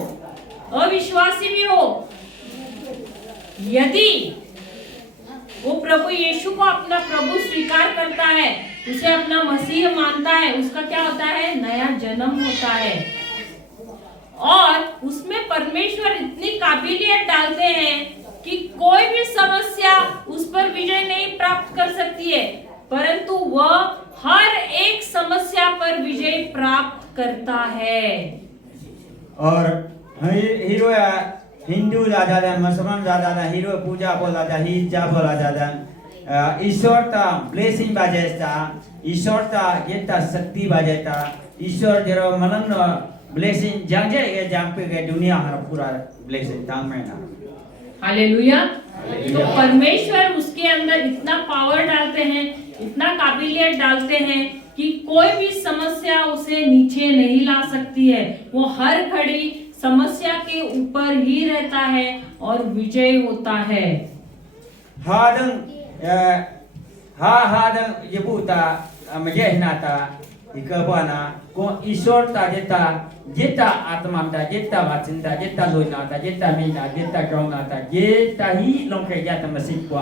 अविश्वासी भी हो, यदि वो प्रभु यीशु को अपना प्रभु स्वीकार करता है, उसे अपना मसीह मानता है, उसका क्या होता है? नया जन्म होता है। और उसमें परमेश्वर इतनी काबिलियत डालते हैं कि कोई भी समस्या उस पर विजय नहीं प्राप्त कर सकती है, परंतु वह हर एक समस्या पर विजय प्राप्त करता है। और हीरो या हिंदू जादा मुसलमान जादा हीरो पूजा बोला जा हिजा बोला जादा ईश्वर ता ब्लेसिंग बाजेता ईश्वर ता येता शक्ति बाजेता ईश्वर जरो मनन ब्लेसिंग जांगे ये जांपे के दुनिया हर पूरा ब्लेसिंग तांग में ना हालेलुया। तो परमेश्वर उसके अंदर इतना पावर डालते हैं, इतना काबिलियत डालते हैं कि कोई भी समस्या उसे नीचे नहीं ला सकती है। वो हर घड़ी समस्या के ऊपर ही रहता है और विजय होता है। हादंग यबूता मजेहनाता इकबाना को ईश्वर ता जेता आत्मा ता जेता वाचिंता जेता लोनाता जेता मीना जेता गौनाता जेता ही लोके जाता मसीह को।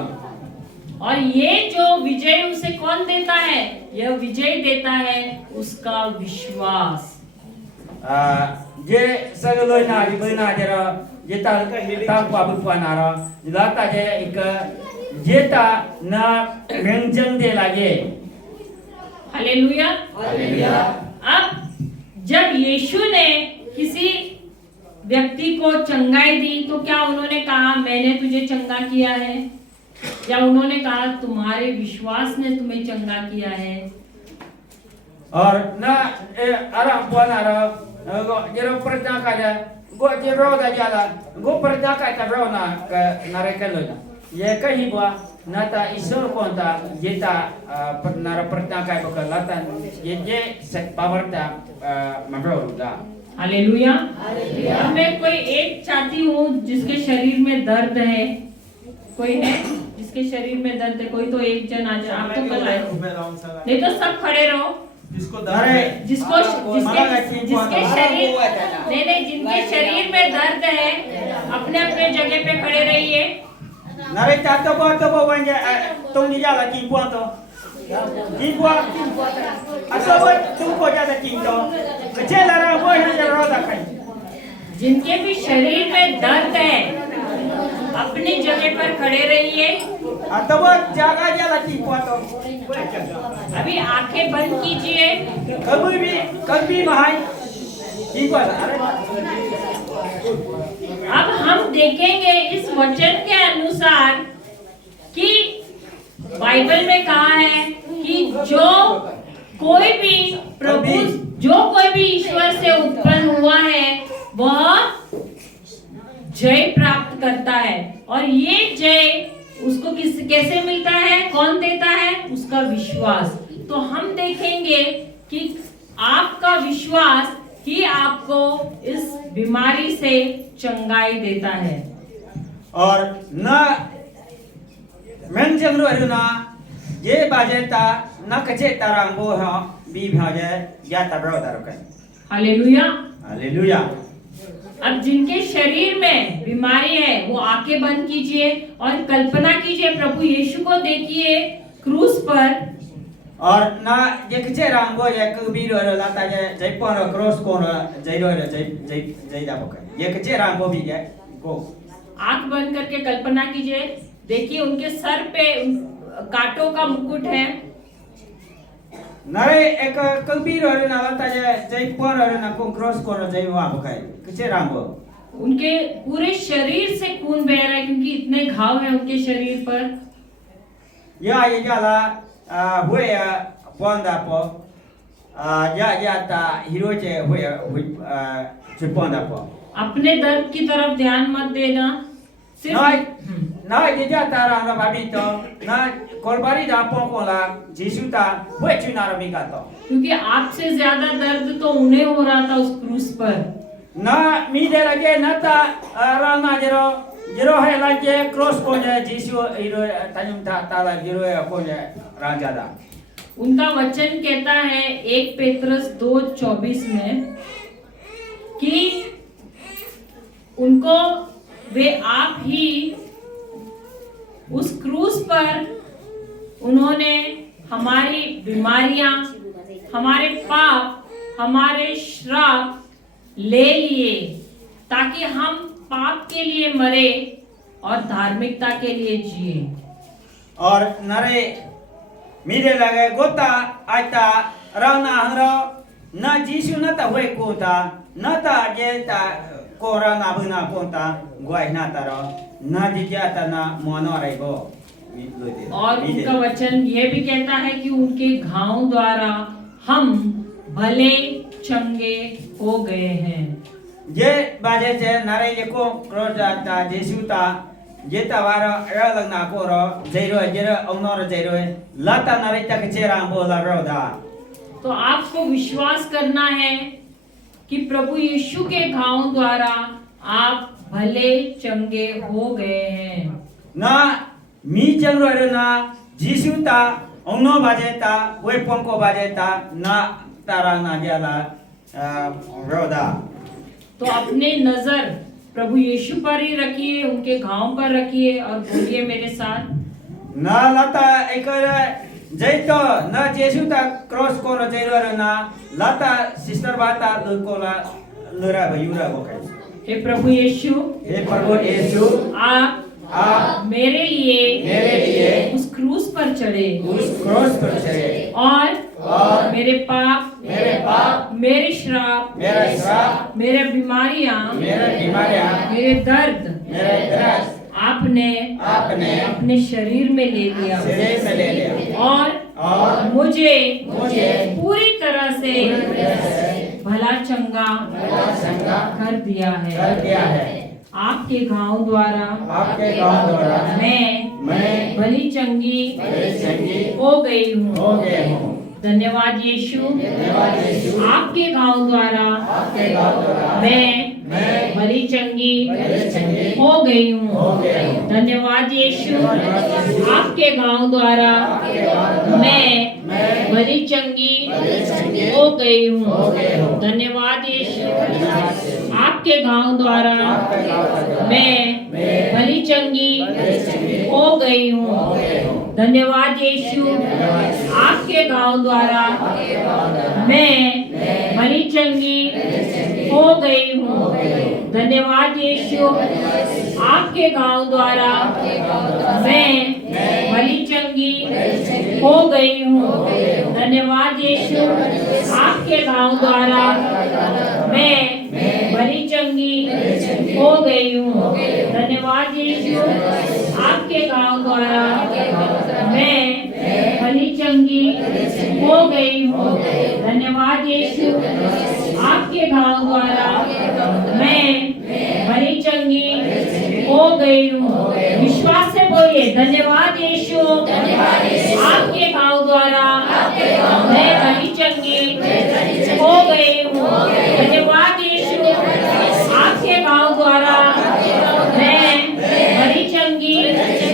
और ये जो विजय उसे कौन देता है? यह विजय देता है उसका विश्वास। जे सगलोना रिबना जरा जेता तांपा बुपाना रा जिलाता जे एक जेता ना व्यंजन दे लागे। हालेलुया। अब जब यीशु ने किसी व्यक्ति को चंगाई दी तो क्या उन्होंने कहा मैंने तुझे चंगा किया है, या उन्होंने कहा तुम्हारे विश्वास ने तुम्हें चंगा किया है? और ना अरा बुआना रा जरा परदा का जा गो जेरो दा जाला गो परदा का ता ना नारे कलोना ये कहीं बुआ नाता ईश्वर कोंता जेता नारा परदा का बका लाता ये सत पावरता मब्रोदा। हालेलुया। मैं कोई एक चाहती हूँ जिसके शरीर में दर्द है, कोई है जिसके शरीर में दर्द है? कोई तो एक जन आ जाए, आप तो कल आए, नहीं तो सब खड़े रहो। जिसको जिसके शरीर नहीं जिनके शरीर में दर्द है अपने अपने जगह पे खड़े रहिए। नारे तातो को बन जाए तुम नहीं जाला किन पुआ तो किन पुआ असो तुमको ज्यादा किन तो बच्चे लड़ा वो है जब रोदा कहीं जिनके भी शरीर में दर्द है अपनी जगह पर खड़े रहिए। तो वो जागा जाला किन पुआ तो अभी आंखें बंद कीजिए। कभी महाई किन पुआ। अब हम देखेंगे इस वचन के अनुसार कि बाइबल में कहा है कि जो कोई भी ईश्वर से उत्पन्न हुआ है वह जय प्राप्त करता है। और ये जय उसको कैसे मिलता है? कौन देता है? उसका विश्वास। तो हम देखेंगे कि आपका विश्वास ही आपको इस बीमारी से चंगाई देता है। और न मेंजंगरो अरुना ये बाजेता न कचे तारांगो हा बी भाजे या तबरो दरकन। हालेलुया। हालेलुया। अब जिनके शरीर में बीमारी है वो आंखें बंद कीजिए और कल्पना कीजिए प्रभु यीशु को देखिए क्रूस पर। और ना देखचे रांगो ये कभी रो लाता जे जयपुर क्रॉस को जय रो जय दा बका ये कचे रांगो भी है को। आंख बंद करके कल्पना कीजिए, देखिए उनके सर पे कांटों का मुकुट है। नरे एक कभी रो ना लाता जे जयपुर ना को क्रॉस को जय वा बका कचे रांगो। उनके पूरे शरीर से खून बह रहा है क्योंकि इतने घाव हैं उनके शरीर पर। या ये जाला हुए पोंदा पो या ता हीरो चे हुए पोंदा पो। अपने दर्द की तरफ ध्यान मत देना। ना ये जाता रहा भाभी तो ना कोलबारी दा पोंकोला जीसुता हुए चुनार मिका तो क्योंकि आपसे ज्यादा दर्द तो उन्हें हो रहा था उस क्रूस पर। ना मी दे लगे ना ता राना जरो Jero hai lagi cross konya Yesus iro tanyum tala jero konya rajada. उनका वचन कहता है 1 पेत्रस 2:24 में कि उनको वे आप ही उस क्रूस पर उन्होंने हमारी बीमारियां, हमारे पाप, हमारे श्राप ले लिए ताकि हम पाप के लिए मरे और धार्मिकता के लिए जिए। और नरे मीरे लगे गोता आयता रावना हंगरो ना जीसु ना ता हुए कोता ना ता जेता कोरा ना बुना कोता गुआई ना तारो ना जिजाता ना मोनो रेगो। और उनका वचन ये भी कहता है कि उनके घाव द्वारा हम भले चंगे हो गए हैं। ये बाजे से नारे ये को क्रोज जाता जेसुता ये तवारा एलंग ना कोरो जेरो जेरो ओनोर जेरो लाता नारे तक चेरा बोला रोदा। तो आपको विश्वास करना है कि प्रभु यीशु के घाव द्वारा आप भले चंगे हो गए हैं। ना मी चंगरो ना जेसुता ओनो बाजेता वे पंको बाजेता ना तारा ना जाला रोदा। तो अपने नजर प्रभु यीशु पर ही रखिए, उनके घाव पर रखिए और बोलिए मेरे साथ, ना लाता एकर जैतो ना जेसुता क्रॉस कोरो जेरो ना लाता सिस्टर बाता लुकोला लुरा भयुरा बोके। हे प्रभु यीशु, हे प्रभु यीशु आप मेरे लिए उस क्रूस पर चढ़े, उस क्रॉस पर चढ़े और मेरे पाप, मेरे श्राप, मेरे बीमारियां, मेरे दर्द आपने अपने शरीर में ले लिया और मुझे पूरी तरह से भला चंगा कर दिया है। आपके घाव द्वारा मैं भली चंगी हो गई हूँ। धन्यवाद यीशु। आपके घाव द्वारा मैं भली चंगी हो गई हूँ। धन्यवाद यीशु। आपके घाव द्वारा मैं भली चंगी हो गई हूँ। धन्यवाद यीशु। आपके घाव द्वारा मैं भली चंगी हो गई हूँ। धन्यवाद यीशु। आपके घाव द्वारा मैं भली चंगी हो गई हूँ। धन्यवाद यीशु। आपके घाव द्वारा मैं भली चंगी हो गई हूँ। धन्यवाद यीशु। आपके घाव द्वारा मैं भली चंगी हो गई हूँ। धन्यवाद यीशु। आपके घाव द्वारा मैं भली चंगी हो गई हूँ। धन्यवाद यीशु। आपके घाव द्वारा मैं भली चंगी हो गई हूँ। विश्वास से बोलिए, धन्यवाद यीशु। आपके घाव द्वारा मैं भली चंगी हो गई हूँ। धन्यवाद यीशु। आपके घाव द्वारा मैं भली चंगी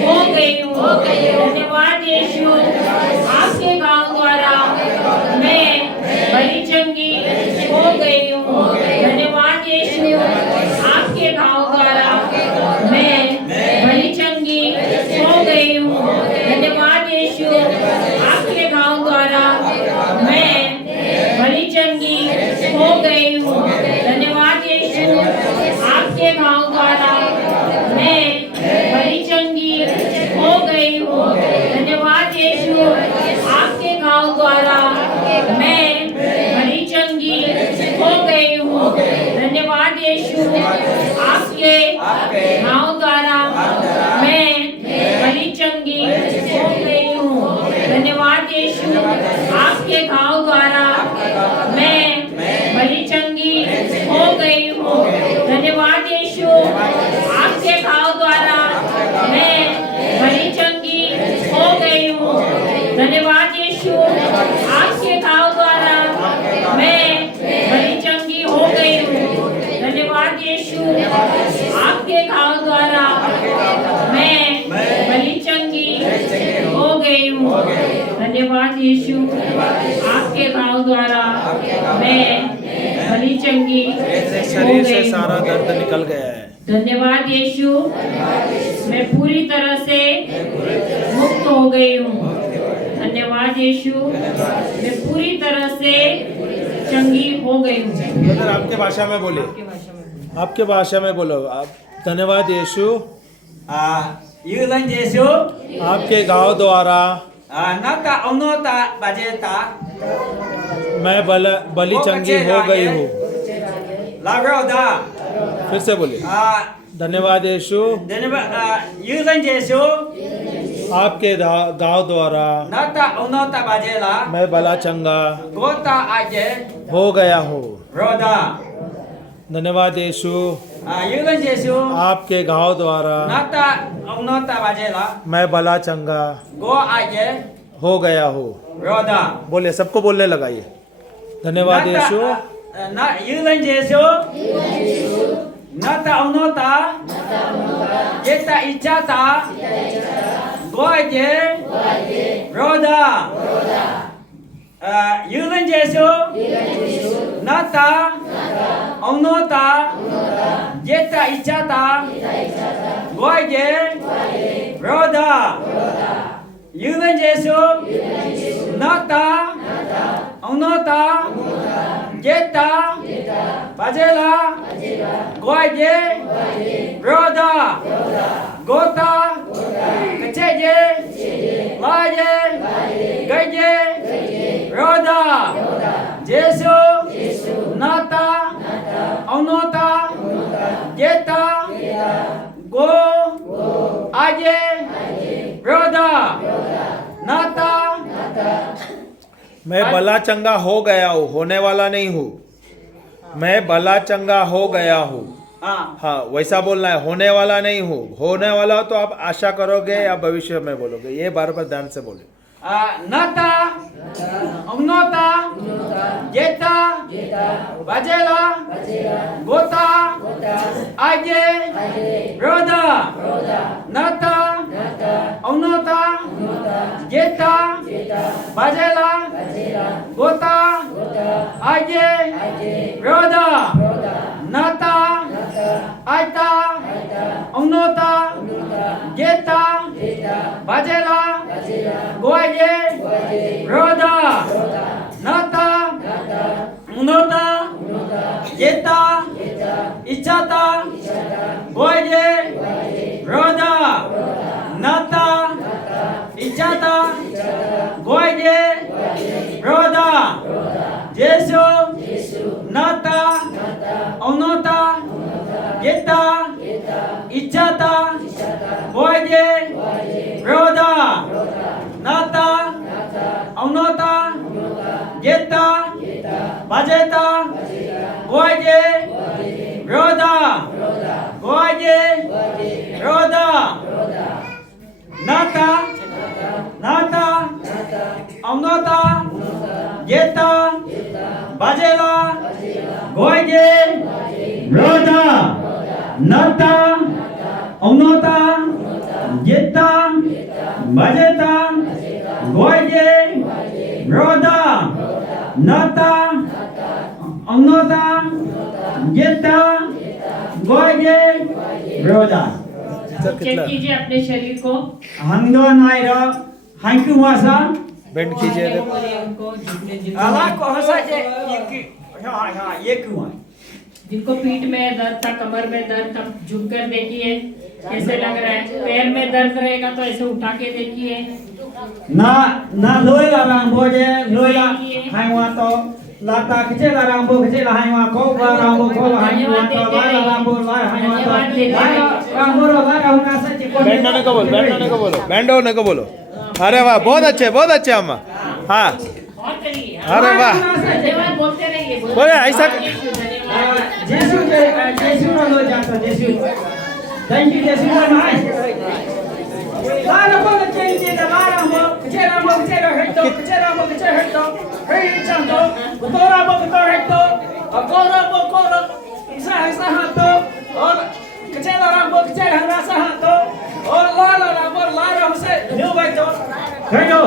हो गई हूँ। धन्यवाद यीशु। आपके घाव द्वारा मैं भली चंगी हो गई हूँ। धन्यवाद यीशु। आपके घाव द्वारा मैं भली चंगी हो गई हूँ। धन्यवाद यीशु। आपके घाव द्वारा मैं भली चंगी हो गई हूँ। धन्यवाद यीशु। आपके घाव धन्यवाद यीशु, आपके घाव द्वारा मैं भली चंगी मेरे हो शरीर से गई सारा हूँ। दर्द निकल गया है। धन्यवाद यीशु, मैं पूरी तरह से मुक्त हो गई हूँ। धन्यवाद यीशु, मैं पूरी तरह से चंगी हो गई हूँ। ब्रदर आपके भाषा में बोले, आपके भाषा में बोलो आप। धन्यवाद यीशु, Yulan Jesu, आपके घाव द्वारा Nata Onota Bajeta, मैं बली चंगी हो गई हूँ। La Roda, फिर से बोले, धन्यवाद यीशु, Yulan Jesu, आपके घाव द्वारा Nata Onota Bajela, मैं भला चंगा Gota Aje, हो गया हूँ। Roda, धन्यवाद यीशु, Yulan Jesu, आपके घाव द्वारा Nata Onota Bajela, मैं भला चंगा Go Aje, हो गया हूँ। Roda, बोले, सबको बोलने लगाइए। धन्यवाद यीशु, Yulan Jesu, Nata Onota, Jeta Ichata, Go Aje, Roda, Yulan Jesu, Nata Onota, Jeta Ichata, Go Aje, Roda, Yulan Jesu, Nata Onota, Jeta Bajela, Go Aje, Roda, Gota, Kacheje, Laje, Gaje, Roda, Jesu, Nata, Onota, Jeta, Go, Aje, Roda, Nata, मैं भला चंगा हो गया हूँ, होने वाला नहीं हूँ। मैं भला चंगा हो गया हूँ। हाँ, वैसा बोलना है, होने वाला नहीं हूँ। होने वाला हो तो आप आशा करोगे या भविष्य में बोलोगे, ये बार बार ध्यान से बोले। Nata, Onota, Jeta, Bajela, Gota, Aje, Roda, Nata, Onota, Jeta, Bajela, Gota, Aje, Roda, Nata, Aita, Onota, Jeta, Bajela, Goaje, Roda, Nata, Onota, Jeta, Ichata, Goaje, Roda, Nata, Ichata, Goaje, Roda, Jesu, Nata, Onota, Jeta, Ichata, Goaje, Roda, Nata, Onota, Jeta, Bajeta, Goaje, Roda, Goaje, Roda, Nata, Onota, Jeta, Bajela, Goaje, Roda, Nata, Onota, Jeta, Bajeta, Goaje, Roda, Nata, Onota, Jeta, Goaje, Roda. Check कीजिए अपने शरीर को। Hangdo naira, hanku wasa, bend कीजिए। बोलिए उनको जितने ala ko hasa je, ye kuwa. जिनको पीठ में दर्द था, कमर में दर्द था, झुक कर देखिए कैसे लग रहा है। पैर में दर्द रहेगा तो ऐसे उठा के देखिए। Na loila rambo je, loila haiwa to, lata kecil rambo kecil haiwa ko, rambo ko haiwa to, lala rambo haiwa to, rambo lala unasa cipon. Band होने को बोलो, बैंड होने को बोलो, बैंड होने को बोलो। अरे वाह, बहुत अच्छे अम्मा। हाँ, और करिए। अरे वाह, धन्यवाद बोलते रहिए। बोले ऐसा। Jesu na lo jata Jesu. Thank you Jesu very much. Lara po change the lara mo, kecil hekto, hei chanto, kotora mo hekto, kora isa hato, or kecil rambo kecil rasa hato, or lara hose new baito. Kaido.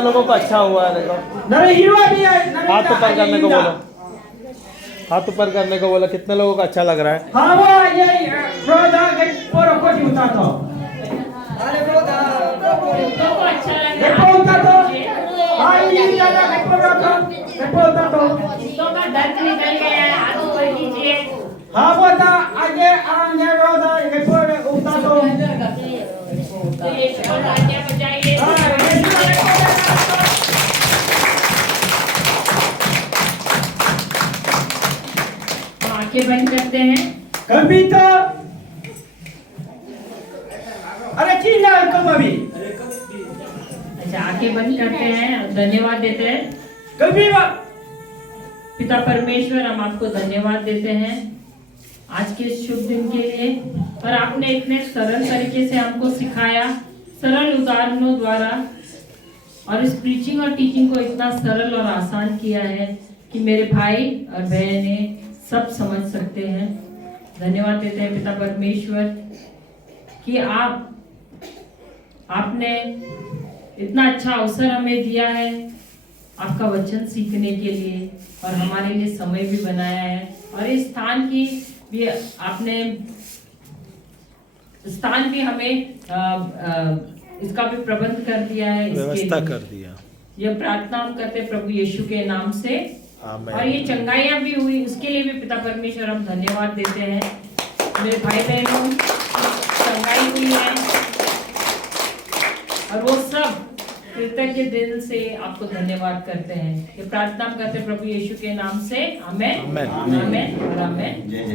कितने लोगों को अच्छा हुआ है देखो नरे hero भी है नरे हाथ ऊपर करने को बोलो हाथ ऊपर करने को बोलो कितने लोगों को अच्छा लग रहा है हाँ वो ये रोदा के पोरो को ही उतार दो तो अच्छा लग के रहा पोरो उतार दो है हाँ ये ज्यादा के पोरो उतार दो कुत्तों का दर्द निकल गया है हाथ ऊपर कीजिए हाँ वो था आगे आगे रोदा के पोरो उतार दो तो ये और आज्ञा बजाइए हाँ यीशु के पोरो आंखें बंद करते हैं कभी तो अरे ठीक है कभी अच्छा आंखें बंद करते हैं और धन्यवाद देते हैं कभी पिता परमेश्वर हम आपको धन्यवाद देते हैं आज के इस शुभ दिन के लिए और आपने इतने सरल तरीके से हमको सिखाया सरल उदाहरणों द्वारा और इस प्रीचिंग और टीचिंग को इतना सरल और आसान किया है कि मेरे भाई और बहनें सब समझ सकते हैं धन्यवाद देते हैं पिता परमेश्वर कि आपने इतना अच्छा अवसर हमें दिया है आपका वचन सीखने के लिए और हमारे लिए समय भी बनाया है और इस स्थान की भी आपने स्थान भी हमें इसका भी प्रबंध कर दिया है इसके व्यवस्था लिए। कर दिया यह प्रार्थना हम करते हैं प्रभु यीशु के नाम से आमीन। और ये चंगाइयां भी हुई उसके लिए भी पिता परमेश्वर हम धन्यवाद देते हैं मेरे भाई बहनों चंगाई हुई है और वो सब कृतज्ञ दिल से आपको धन्यवाद करते हैं ये प्रार्थना हम करते हैं प्रभु यीशु के नाम से आमेन आमीन। आमेन और आमेन।